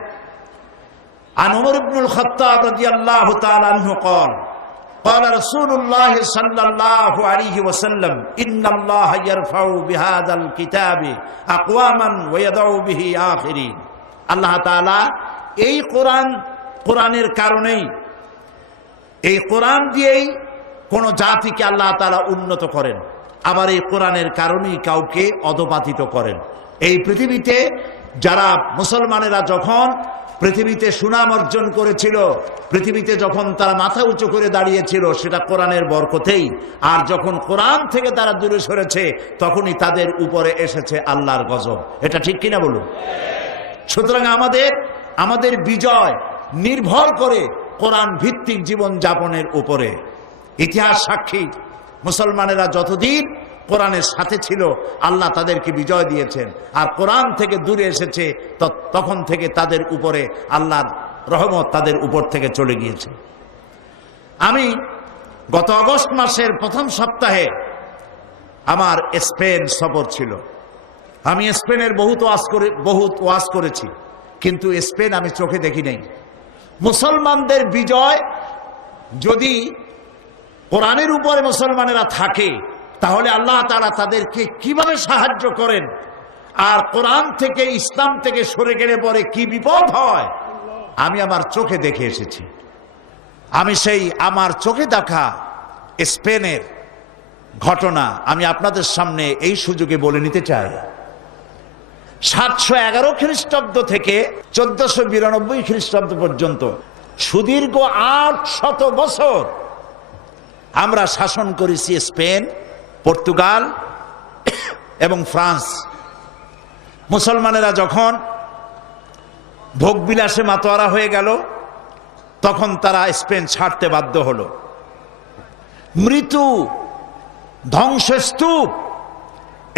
عن عمر بن الخطاب رضي الله تعالى عنه قال قال رسول الله صلى الله عليه وسلم إن الله يرفع بهذا الكتاب أقواما ويضع به آخرين। আল্লাহ তাআলা এই কোরআনের কারণেই, এই কোরআন দিয়েই কোন জাতিকে আল্লাহ তাআলা উন্নত করেন, আবার এই কোরআনের কারণেই কাউকে অধপতিত করেন। এই পৃথিবীতে যারা মুসলমানেরা যখন পৃথিবীতে সুনাম অর্জন করেছিল, পৃথিবীতে যখন তারা মাথা উঁচু করে দাঁড়িয়েছিল, সেটা কোরআনের বরকতেই। আর যখন কোরআন থেকে তারা দূরে সরেছে তখনই তাদের উপরে এসেছে আল্লাহর গজব। এটা ঠিক কিনা বলুন? সুতরাং আমাদের বিজয় নির্ভর করে কোরআন ভিত্তিক জীবন যাপনের উপরে। ইতিহাস সাক্ষী, মুসলমানেরা যতদিন কোরআনের সাথে ছিল আল্লাহ তাদেরকে বিজয় দিয়েছেন, আর কোরআন থেকে দূরে এসেছে তখন থেকে তাদের উপরে আল্লাহর রহমত তাদের উপর থেকে চলে গিয়েছে। আমি গত আগস্ট মাসের প্রথম সপ্তাহে আমার স্পেন সফর ছিল। আমি স্পেনের বহুত ওয়াজ করেছি, কিন্তু স্পেন আমি চোখে দেখি নাই। মুসলমানদের বিজয় যদি কোরআনের উপরে মুসলমানেরা থাকে তাহলে আল্লাহ তাআলা তাদেরকে কিভাবে সাহায্য করেন, আর কোরআন থেকে ইসলাম থেকে সরে গেলে পরে কি বিপদ হয় আমি আমার চোখে দেখে এসেছি। আমি সেই আমার চোখে দেখা স্পেনের ঘটনা আমি আপনাদের সামনে এই সুযোগে বলে নিতে চাই। 711 খ্রিস্টাব্দ থেকে 1492 খ্রিস্টাব্দ পর্যন্ত সুদীর্ঘ 800 বছর আমরা শাসন করেছি স্পেন, পর্তুগাল এবং ফ্রান্স। মুসলমানেরা যখন ভোগবিলাসে মাতোয়ারা হয়ে গেল তখন তারা স্পেন ছাড়তে বাধ্য হলো। মৃত্যু, ধ্বংসস্তূপ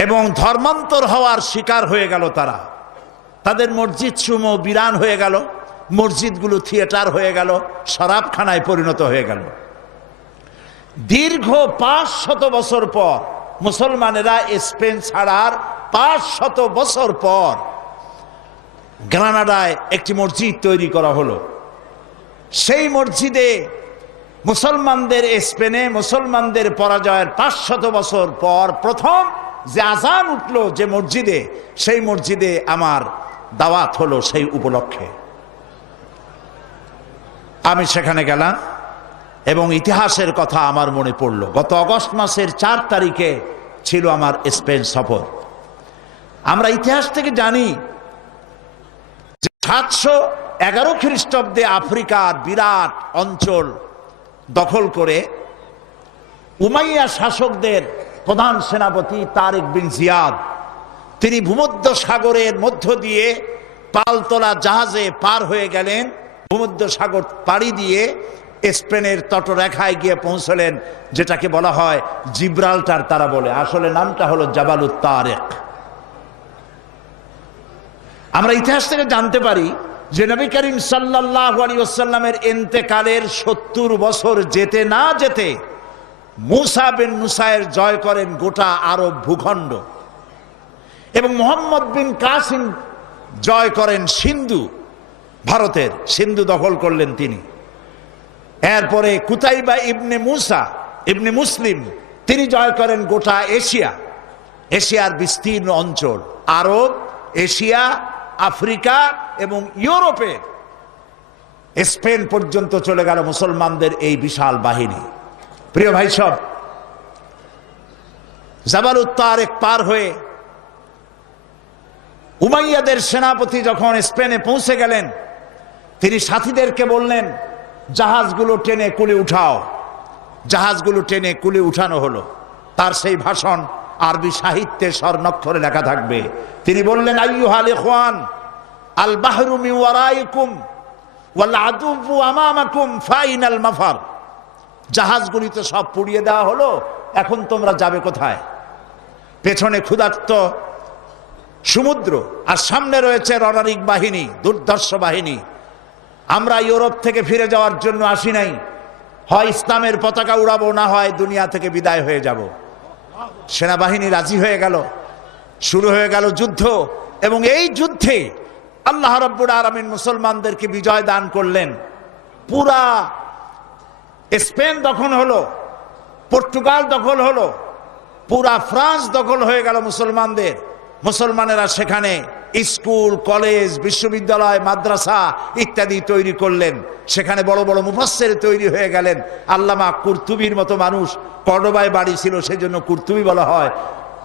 এবং ধর্মান্তর হওয়ার শিকার হয়ে গেল তারা। তাদের মসজিদ সমূহ বিরান হয়ে গেল, মসজিদগুলো থিয়েটার হয়ে গেল, শরাবখানায় পরিণত হয়ে গেল। দীর্ঘ 500 বছর পর মুসলমানেরা স্পেন ছাড়ার 500 বছর পর গ্রানাডায় একটি মসজিদ তৈরি করা হলো। সেই মসজিদে মুসলমানদের, স্পেনে মুসলমানদের পরাজয়ের 500 বছর পর প্রথম যে আজান উঠলো যে মসজিদে, সেই মসজিদে আমার দাওয়াত হলো। সেই উপলক্ষে আমি সেখানে গেলাম এবং ইতিহাসের কথা আমার মনে পড়ল। গত আগস্ট মাসের 4 তারিখে ছিল আমার স্পেন সফর। আমরা ইতিহাস থেকে জানি যে 711 খ্রিস্টাব্দে আফ্রিকার বিরাট অঞ্চল দখল করে উমাইয়া শাসকদের প্রধান সেনাপতি তারেক বিন জিয়াদ, তিনি ভূমধ্য সাগরের মধ্য দিয়ে পালতোলা জাহাজে পার হয়ে গেলেন। ভূমধ্য সাগর পাড়ি দিয়ে স্পেনের তটরেখায় গিয়ে পৌঁছলেন, যেটাকে বলা হয় জিব্রাল্টার। তারা বলে আসলে নামটা হলো জাবালুত তারেক। আমরা ইতিহাস থেকে জানতে পারি যে নবী করিম সাল্লাল্লাহু আলাইহি ওয়াসাল্লামের ইন্তেকালের 70 বছর যেতে না যেতে মুসা বিন নুসাইর জয় করেন গোটা আরব ভূখণ্ড এবং মোহাম্মদ বিন কাসিম জয় করেন সিন্ধু, ভারতের সিন্ধু দখল করলেন তিনি। এরপরে কুতাইবা ইবনে মুসা ইবনে মুসলিম তিনি জয় করেন গোটা এশিয়া, এশিয়ার বিস্তীর্ণ অঞ্চল, আরব, এশিয়া, আফ্রিকা এবং ইউরোপের স্পেন পর্যন্ত চলে গেল মুসলমানদের এই বিশাল বাহিনী। প্রিয় ভাই সব, জাবালুত তারেক পার হয়ে উমাইয়াদের সেনাপতি যখন স্পেনে পৌঁছে গেলেন, তিনি সাথীদেরকে বললেন জাহাজগুলো টেনে কুলে উঠাও। জাহাজগুলো টেনে কুলে উঠানো হলো। তার সেই ভাষণ আরবি সাহিত্যে স্বর্ণাক্ষরে লেখা থাকবে। তিনি বললেন আইয়ুহাল ইখওয়ান আল বাহরু মিন ওয়ারাইকুম ওয়াল আদুবু আমামাকুম ফাইনাল মাফার। জাহাজগুলি তো সব পুড়িয়ে দেওয়া হলো, এখন তোমরা যাবে কোথায়? পেছনে ক্ষুধার্ত সমুদ্র আর সামনে রয়েছে রণারিক বাহিনী, দুর্ধর্ষ বাহিনী। আমরা ইউরোপ থেকে ফিরে যাওয়ার জন্য আসি নাই, হয় ইসলামের পতাকা উড়াবো, না হয় দুনিয়া থেকে বিদায় হয়ে যাব। সেনাবাহিনী রাজি হয়ে গেল, শুরু হয়ে গেল যুদ্ধ এবং এই যুদ্ধে আল্লাহ রাব্বুল আলামিন মুসলমানদেরকে বিজয় দান করলেন। পুরা স্পেন দখল হলো, পর্তুগাল দখল হলো, পুরা ফ্রান্স দখল হয়ে গেল মুসলমানদের। মুসলমানেরা সেখানে স্কুল, কলেজ, বিশ্ববিদ্যালয়, মাদ্রাসা ইত্যাদি তৈরি করলেন। সেখানে বড় বড় মুফাসসির তৈরি হয়ে গেলেন। আল্লামা কুরতুবির মতো মানুষ, কর্ডোবায় বাড়ি ছিল, সেজন্য কুরতুবি বলা হয়।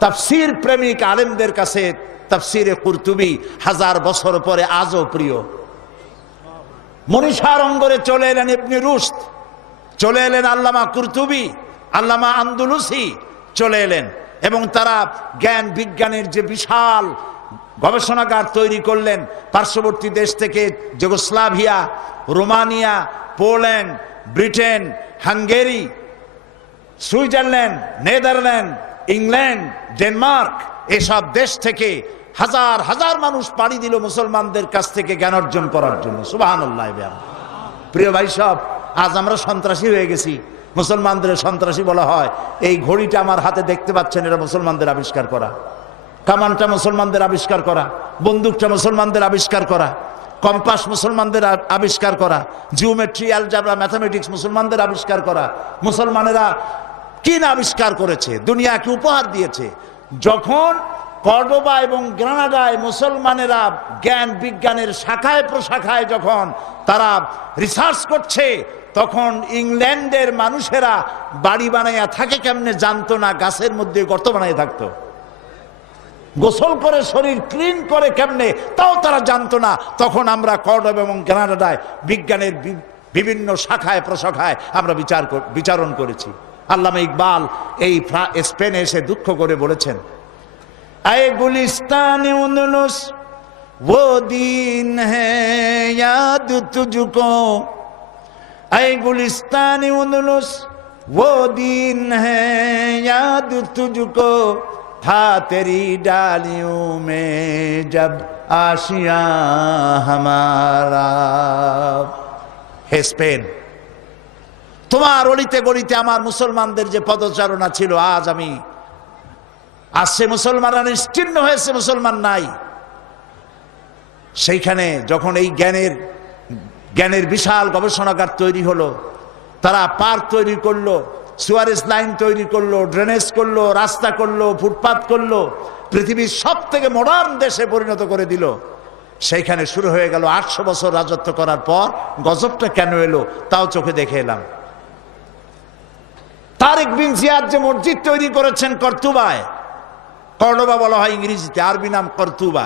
তাফসীর প্রেমিক আলেমদের কাছে তাফসীরে কুরতুবি 1000 বছর পরে আজও প্রিয়। মনীষার অঙ্গরে চলে এলেন ইবনে রুশদ, চলে এলেন আল্লামা কুরতুবি, আল্লামা আন্দুলুসি চলে এলেন এবং তারা জ্ঞান বিজ্ঞানের যে বিশাল গবেষণাগার তৈরি করলেন। পার্শ্ববর্তী দেশ থেকে Yugoslavia, Romania, Poland, Britain, Hungary, Switzerland, Netherland, England, Denmark, এসব দেশ থেকে হাজার হাজার মানুষ পাড়ি দিল মুসলমানদের কাছ থেকে জ্ঞান অর্জন করার জন্য। সুবহানাল্লাহ। প্রিয় ভাই সব, আজ আমরা সন্ত্রাসী হয়ে গেছি। মুসলমানদের সন্ত্রাসী বলা হয়। এই ঘড়িটা আমার হাতে দেখতে পাচ্ছেন, এটা মুসলমানদের আবিষ্কার করা। কামানটা মুসলমানদের আবিষ্কার করা, বন্দুকটা মুসলমানদের আবিষ্কার করা, কম্পাস মুসলমানদের আবিষ্কার করা, জিওমেট্রি, অ্যালজাবরা, ম্যাথামেটিক্স মুসলমানদের আবিষ্কার করা। মুসলমানেরা কি না আবিষ্কার করেছে, দুনিয়াকে উপহার দিয়েছে। যখন কর্ডোবা এবং গ্রানাডায় মুসলমানেরা জ্ঞান বিজ্ঞানের শাখায় প্রশাখায় যখন তারা রিসার্চ করছে, তখন ইংল্যান্ডের মানুষেরা বাড়ি বানাইয়া থাকে কেমনে জানতো না, গাছের মধ্যে গর্ত বানাই থাকতো। গোসল করে শরীর ক্লিন করে কেমনে তাও তারা জানতো না। তখন আমরা কর্ডোবা এবং গ্রানাডায় বিজ্ঞানের বিভিন্ন শাখায় প্রশাখায় আমরা বিচারণ করেছি। আল্লামা ইকবাল এই স্পেনে এসে দুঃখ করে বলেছেন, আয়ে গুলিস্তানে উন্দুলুস वो दिन है याद तुझको, आए गुलिस्तान उंदुलुस वो दिन है याद तुझको, था तेरी डालियों में जब आशियां हमारा। হে স্পেন, তোমার অলিতে গলিতে আমার মুসলমানদের যে পদচারণা ছিল, আজ সে মুসলমানরা নিশ্চিহ্ন হয়েছে, মুসলমান নাই। সেইখানে যখন এই জ্ঞানের বিশাল গবেষণাগার তৈরি হলো, তারা পার্ক তৈরি করলো, সুয়ারেজ লাইন তৈরি করলো, ড্রেনেজ করলো, রাস্তা করলো, ফুটপাথ করলো, পৃথিবীর সব থেকে মডার্ন দেশে পরিণত করে দিল। সেইখানে শুরু হয়ে গেল 800 বছর রাজত্ব করার পর গজবটা কেন এলো তাও চোখে দেখে এলাম। তারেক বিন জিয়াদ যে মসজিদ তৈরি করেছেন কর্তুবায়, কর্ডোবা বলা হয় ইংরেজিতে, আরবি নাম কর্তুবা,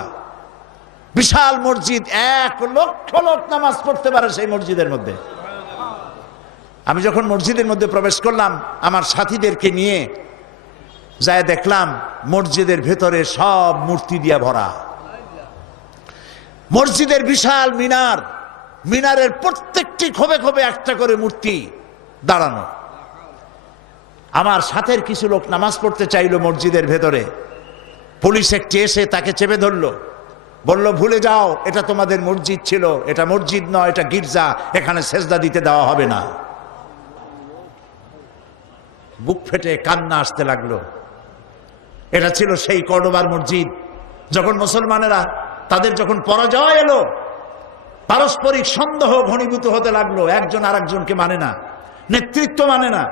বিশাল মসজিদ, 1 লক্ষ লোক নামাজ পড়তে পারে সেই মসজিদের মধ্যে। আমি যখন মসজিদের মধ্যে প্রবেশ করলাম আমার সাথীদেরকে নিয়ে, যায় দেখলাম মসজিদের ভেতরে সব মূর্তি দিয়া ভরা। মসজিদের বিশাল মিনারের প্রত্যেকটি খোপে খোপে একটা করে মূর্তি দাঁড়ানো। আমার সাথের কিছু লোক নামাজ পড়তে চাইলো মসজিদের ভেতরে, পুলিশ একটি এসে তাকে চেপে ধরলো, বলল ভুলে যাও, এটা তোমাদের মসজিদ ছিল, এটা মসজিদ নয়, এটা গির্জা, এখানে সেজদা দিতে দেওয়া হবে না। বুক ফেটে কান্না আসতে লাগলো। এটা ছিল সেই কর্ডোবার মসজিদ। যখন মুসলমানেরা তাদের যখন পরাজয় এলো, পারস্পরিক সন্দেহ ঘনীভূত হতে লাগলো, একজন আরেকজনকে মানে না, নেতৃত্ব মানে না,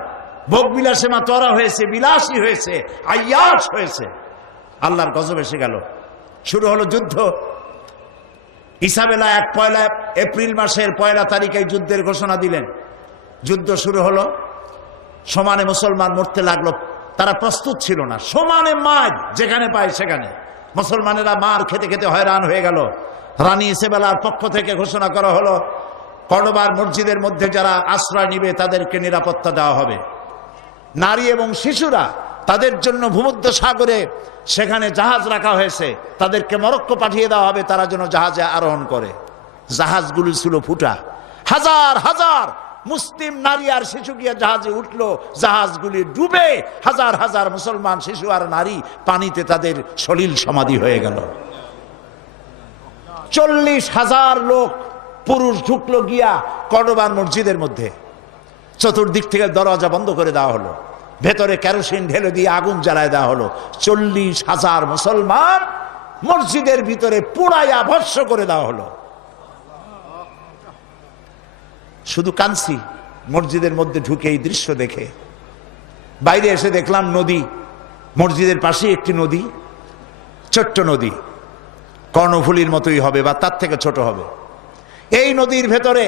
ভোগ বিলাসে মাতোয়ারা হয়েছে, বিলাসী হয়েছে, আয়াস হয়েছে। আল্লাহর গজব এসে গেল, শুরু হলো যুদ্ধ। ইসাবেলা 1 এপ্রিল মাসের 1 তারিখে যুদ্ধের ঘোষণা দিলেন। যুদ্ধ শুরু হলো, সমানে মুসলমান মরতে লাগলো। তারা প্রস্তুত ছিল না, সমানে মার যেখানে পায় সেখানে। মুসলমানেরা মার খেতে খেতে হয়রান হয়ে গেল। রানী ইসাবেলার পক্ষ থেকে ঘোষণা করা হলো, কর্ডোবার মসজিদের মধ্যে যারা আশ্রয় নিবে তাদেরকে নিরাপত্তা দেওয়া হবে। নারী এবং শিশুরা তাদের জন্য ভূমধ্য সাগরে সেখানে জাহাজ রাখা হয়েছে, তাদেরকে মরক্কো পাঠিয়ে দেওয়া হবে, তারা যেন জাহাজে আরোহণ করে। জাহাজগুলি ছিল ফুটা, হাজার হাজার মুসলিম নারী আর শিশু গিয়ে জাহাজে উঠলো, জাহাজগুলি ডুবে হাজার হাজার মুসলমান শিশু আর নারী পানিতে তাদের সলিল সমাধি হয়ে গেল। 40,000 লোক পুরুষ ঢুকলো গিয়া কর্ডোবার মসজিদের মধ্যে। চতুর্দিক থেকে দরজা বন্ধ করে দেওয়া হলো, ভেতরে কেরোসিন ঢেলে দিয়ে আগুন জ্বালায় দেওয়া হলো। 40,000 মুসলমান মসজিদের ভিতরে পুড়াইয়া ভস্ম করে দেওয়া হলো। শুধু কাঁদছি মসজিদের মধ্যে ঢুকে এই দৃশ্য দেখে। বাইরে এসে দেখলাম নদী, মসজিদের পাশে একটি নদী, ছোট্ট নদী, কর্ণফুলীর মতোই হবে বা তার থেকে ছোট হবে। এই নদীর ভেতরে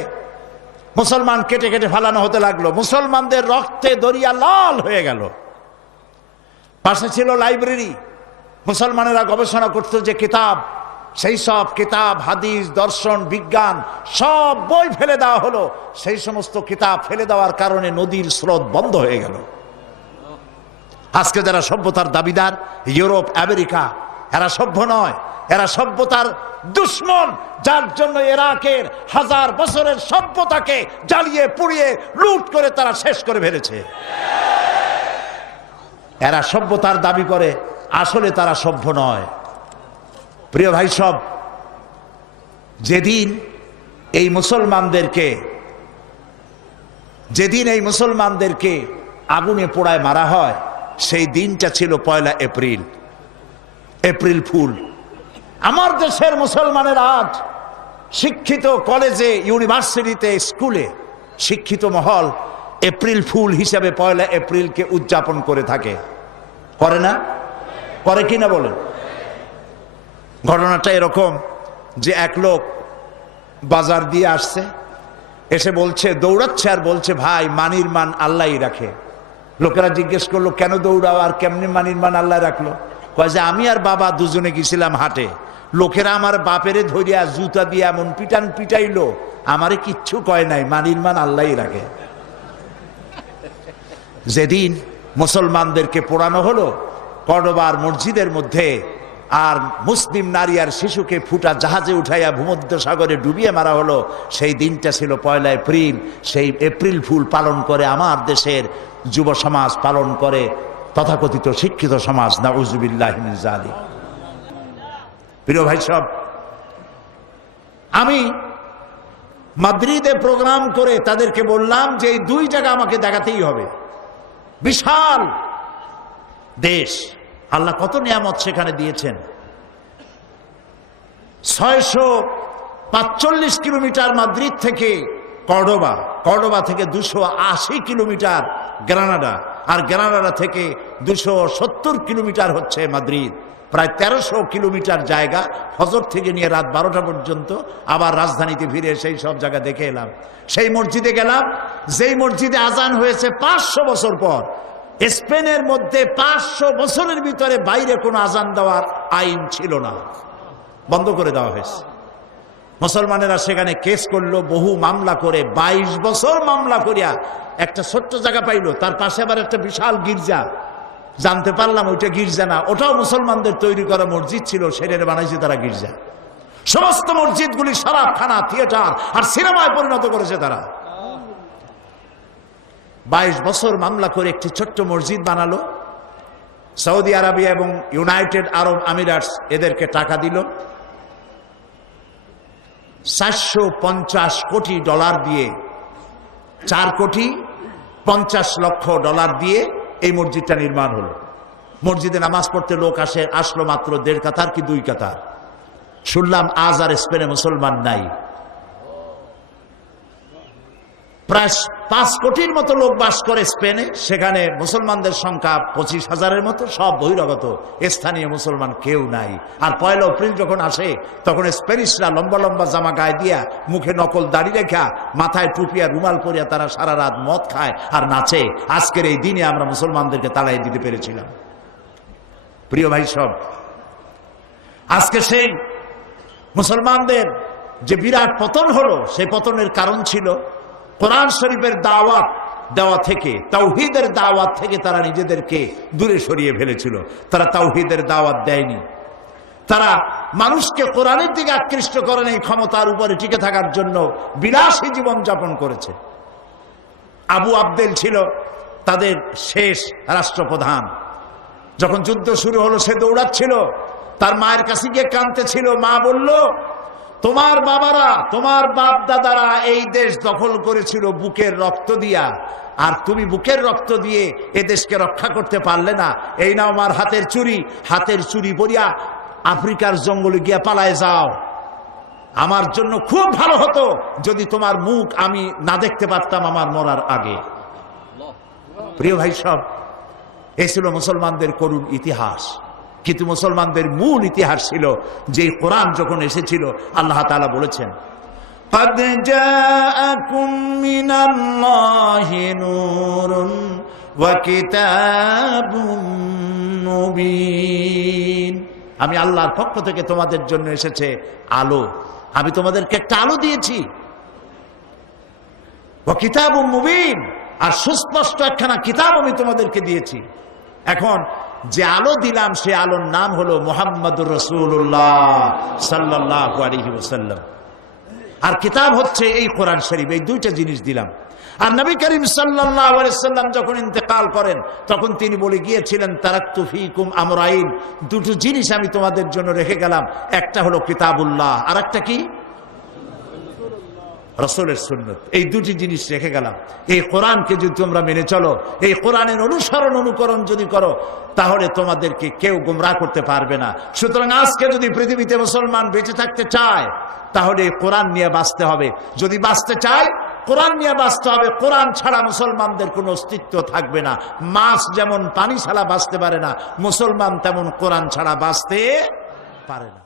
মুসলমান কেটে কেটে ফেলানো হতে লাগলো, মুসলমানদের রক্তে দরিয়া লাল হয়ে গেল। পাশে ছিল লাইব্রেরি, মুসলমানেরা গবেষণা করত যে কিতাব, সেই সব কিতাব, হাদিস, দর্শন, বিজ্ঞান সব বই ফেলে দেওয়া হলো। সেই সমস্ত কিতাব ফেলে দেওয়ার কারণে নদীর স্রোত বন্ধ হয়ে গেল। আজকে যারা সভ্যতার দাবিদার, ইউরোপ, আমেরিকা, এরা সভ্য নয়, এরা সভ্যতার দুশ্মন, যার জন্য ইরাকের 1000 বছরের সভ্যতাকে জ্বালিয়ে পুড়িয়ে লুট করে তারা শেষ করে ফেলেছে। এরা সভ্যতার দাবি করে, আসলে তারা সভ্য নয়। প্রিয় ভাই সব, যেদিন এই মুসলমানদেরকে আগুনে পোড়ায় মারা হয়, সেই দিনটা ছিল 1 এপ্রিল, এপ্রিল ফুল। আমার দেশের মুসলমানের আজ শিক্ষিত কলেজে, ইউনিভার্সিটিতে, স্কুলে শিক্ষিত মহল এপ্রিল ফুল হিসাবে 1 এপ্রিলকে উদযাপন করে থাকে, করে না? করে কিনা বলেন? ঘটনাটা এরকম যে এক লোক বাজার দিয়ে আসছে, এসে বলছে, দৌড়াচ্ছে আর বলছে, ভাই মানির মান আল্লাহই রাখে। লোকেরা জিজ্ঞেস করলো, কেন দৌড়াও আর কেমনি মানির মান আল্লাহ রাখলো? কয় যে আমি আর বাবা দুজনে গেছিলাম হাটে, লোকেরা আমার বাপেরে ধরিয়া জুতা দিয়ে এমন পিটান পিটাইলো, আমারে কিচ্ছু কয় নাই, মানির মান আল্লাহই রাখে। যেদিন মুসলমানদেরকে পোড়ানো হলো কর্ডোবার মসজিদের মধ্যে, আর মুসলিম নারী আর শিশুকে ফুটা জাহাজে উঠাইয়া ভূমধ্য সাগরে ডুবিয়ে মারা হলো, সেই দিনটা ছিল 1 এপ্রিল। সেই এপ্রিল ফুল পালন করে আমার দেশের যুব সমাজ, পালন করে তথাকথিত শিক্ষিত সমাজ। নাউযুবিল্লাহি মিন যালিক। প্রিয় ভাই সব, আমি মাদ্রিদে প্রোগ্রাম করে তাদেরকে বললাম যে এই 2 জায়গা আমাকে দেখাতেই হবে। বিশাল দেশ, আল্লাহ কত নিয়ামত সেখানে দিয়েছেন। 645 কিলোমিটার মাদ্রিদ থেকে কর্ডোবা, কর্ডোবা থেকে 280 কিলোমিটার গ্রানাডা, আর গ্রানাডা থেকে 270 কিলোমিটার হচ্ছে মাদ্রিদ। প্রায় 1300 কিলোমিটার জায়গা, ফজর থেকে নিয়ে রাত 12টা পর্যন্ত। আবার রাজধানীতে ফিরে সেই সব জায়গা দেখে এলাম। সেই মসজিদে গেলাম যেই মসজিদে আজান হয়েছে 500 বছর পর। স্পেনের মধ্যে 500 বছরের ভিতরে বাইরে কোনো আজান দেওয়ার আইন ছিল না, বন্ধ করে দেওয়া হয়েছে। মুসলমানেরা সেখানে কেস করলো, বহু মামলা করে 22 বছর মামলা করিয়া একটা ছোট্ট জায়গা পাইলো। তার পাশে আবার একটা বিশাল গির্জা, জানতে পারলাম ওইটা গির্জা না, ওটাও মুসলমানদের তৈরি করা মসজিদ ছিল, সেটারে বানাইছে তারা গির্জা। সমস্ত মসজিদগুলি শরাবখানা, থিয়েটার আর সিনেমায় পরিণত করেছে তারা। 22 বছর মামলা করে একটি ছোট্ট মসজিদ বানালো। সৌদি আরবিয়া এবং ইউনাইটেড আরব আমিরাটস এদেরকে টাকা দিল। 450 কোটি ডলার দিয়ে, 4 কোটি 50 লক্ষ ডলার দিয়ে এই মসজিদটা নির্মাণ হলো। মসজিদে নামাজ পড়তে লোক আসলো মাত্র 1.5 কাতার কি 2 কাতার। শুনলাম আজ আর স্পেনে মুসলমান নাই। প্রায় 5 কোটির মতো লোক বাস করে স্পেনে। সেখানে মুসলমানদের সংখ্যা 25,000-এর মতো, সব বহিরাগত, স্থানীয় মুসলমান কেউ নাই। আর 1 এপ্রিল যখন আসে তখন স্প্যানিশরা লম্বা লম্বা জামা গায়ে দিয়া, মুখে নকল দাড়ি রেখা, মাথায় টুপি আর রুমাল পরিয়া তারা সারা রাত মদ খায় আর নাচে। আজকের এই দিনে আমরা মুসলমানদেরকে তাড়াই দিতে পেরেছিলাম। প্রিয় ভাই সব, আজকে সেই মুসলমানদের যে বিরাট পতন হলো, সেই পতনের কারণ ছিল কোরআন শরীফের দাওয়াত দেওয়া থেকে, তাওহীদের দাওয়াত থেকে তারা নিজেদেরকে দূরে সরিয়ে ফেলেছিল। তারা তাওহীদের দাওয়াত দেয়নি। তারা মানুষকে কোরআনের দিকে আকৃষ্ট করেন এই ক্ষমতার উপরে টিকে থাকার জন্য বিলাসী জীবন যাপন করেছে। আবু আবদেল ছিল তাদের শেষ রাষ্ট্রপ্রধান। যখন যুদ্ধ শুরু হলো সে দৌড়াচ্ছিল, তার মায়ের কাছে গিয়ে কাঁদতেছিল। মা বলল, তোমার বাবারা, তোমার বাপ দাদারা এই দেশ দখল করেছিল বুকের রক্ত দিয়া, আর তুমি বুকের রক্ত দিয়ে এ দেশকে রক্ষা করতে পারলে না। এই নাও আমার হাতের চুড়ি, হাতের চুড়ি পরিয়া আফ্রিকার জঙ্গলে গিয়ে পালায় যাও। আমার জন্য খুব ভালো হতো যদি তোমার মুখ আমি না দেখতে পারতাম আমার মরার আগে। প্রিয় ভাই সব, এই ছিল মুসলমানদের করুণ ইতিহাস। কিন্তু মুসলমানদের মূল ইতিহাস ছিল যে কোরআন যখন এসেছিল, আল্লাহ তাআলা বলেছেন, قد جاءكم من الله نور وكتاب مبين। আমি আল্লাহর পক্ষ থেকে তোমাদের জন্য এসেছে আলো। আমি তোমাদেরকে একটা আলো দিয়েছি। ওয়া কিতাবুম মুবিন, আর সুস্পষ্ট একখানা কিতাব আমি তোমাদেরকে দিয়েছি। এখন যে আলো দিলাম সে আলোর নাম হলো মুহাম্মদুর রাসূলুল্লাহ সাল্লাল্লাহু আলাইহি ওয়াসাল্লাম। আর কিতাব হচ্ছে এই কোরআন শরীফ। এই 2টা জিনিস দিলাম। আর নবী করিম সাল্লাল্লাহু আলাইহি ওয়াসাল্লাম যখন ইন্তেকাল করেন তখন তিনি বলে গিয়েছিলেন, তারাকতু ফীকুম আমরাইন, 2টো জিনিস আমি তোমাদের জন্য রেখে গেলাম। একটা হলো কিতাবুল্লাহ, আর একটা কি? রাসূলের সুন্নাত। এই 2টি জিনিস রেখে গেলাম। এই কোরআনকে যদি তোমরা মেনে চলো, এই কোরআনের অনুসরণ অনুকরণ যদি করো, তাহলে তোমাদেরকে কেউ গোমরাহ করতে পারবে না। সুতরাং আজকে যদি পৃথিবীতে মুসলমান বেঁচে থাকতে চায় তাহলে কোরআন নিয়ে বাঁচতে হবে। যদি বাঁচতে চায় কোরআন নিয়ে বাঁচতে হবে। কোরআন ছাড়া মুসলমানদের কোনো অস্তিত্ব থাকবে না। মাছ যেমন পানি ছাড়া বাঁচতে পারে না, মুসলমান তেমন কোরআন ছাড়া বাঁচতে পারে না।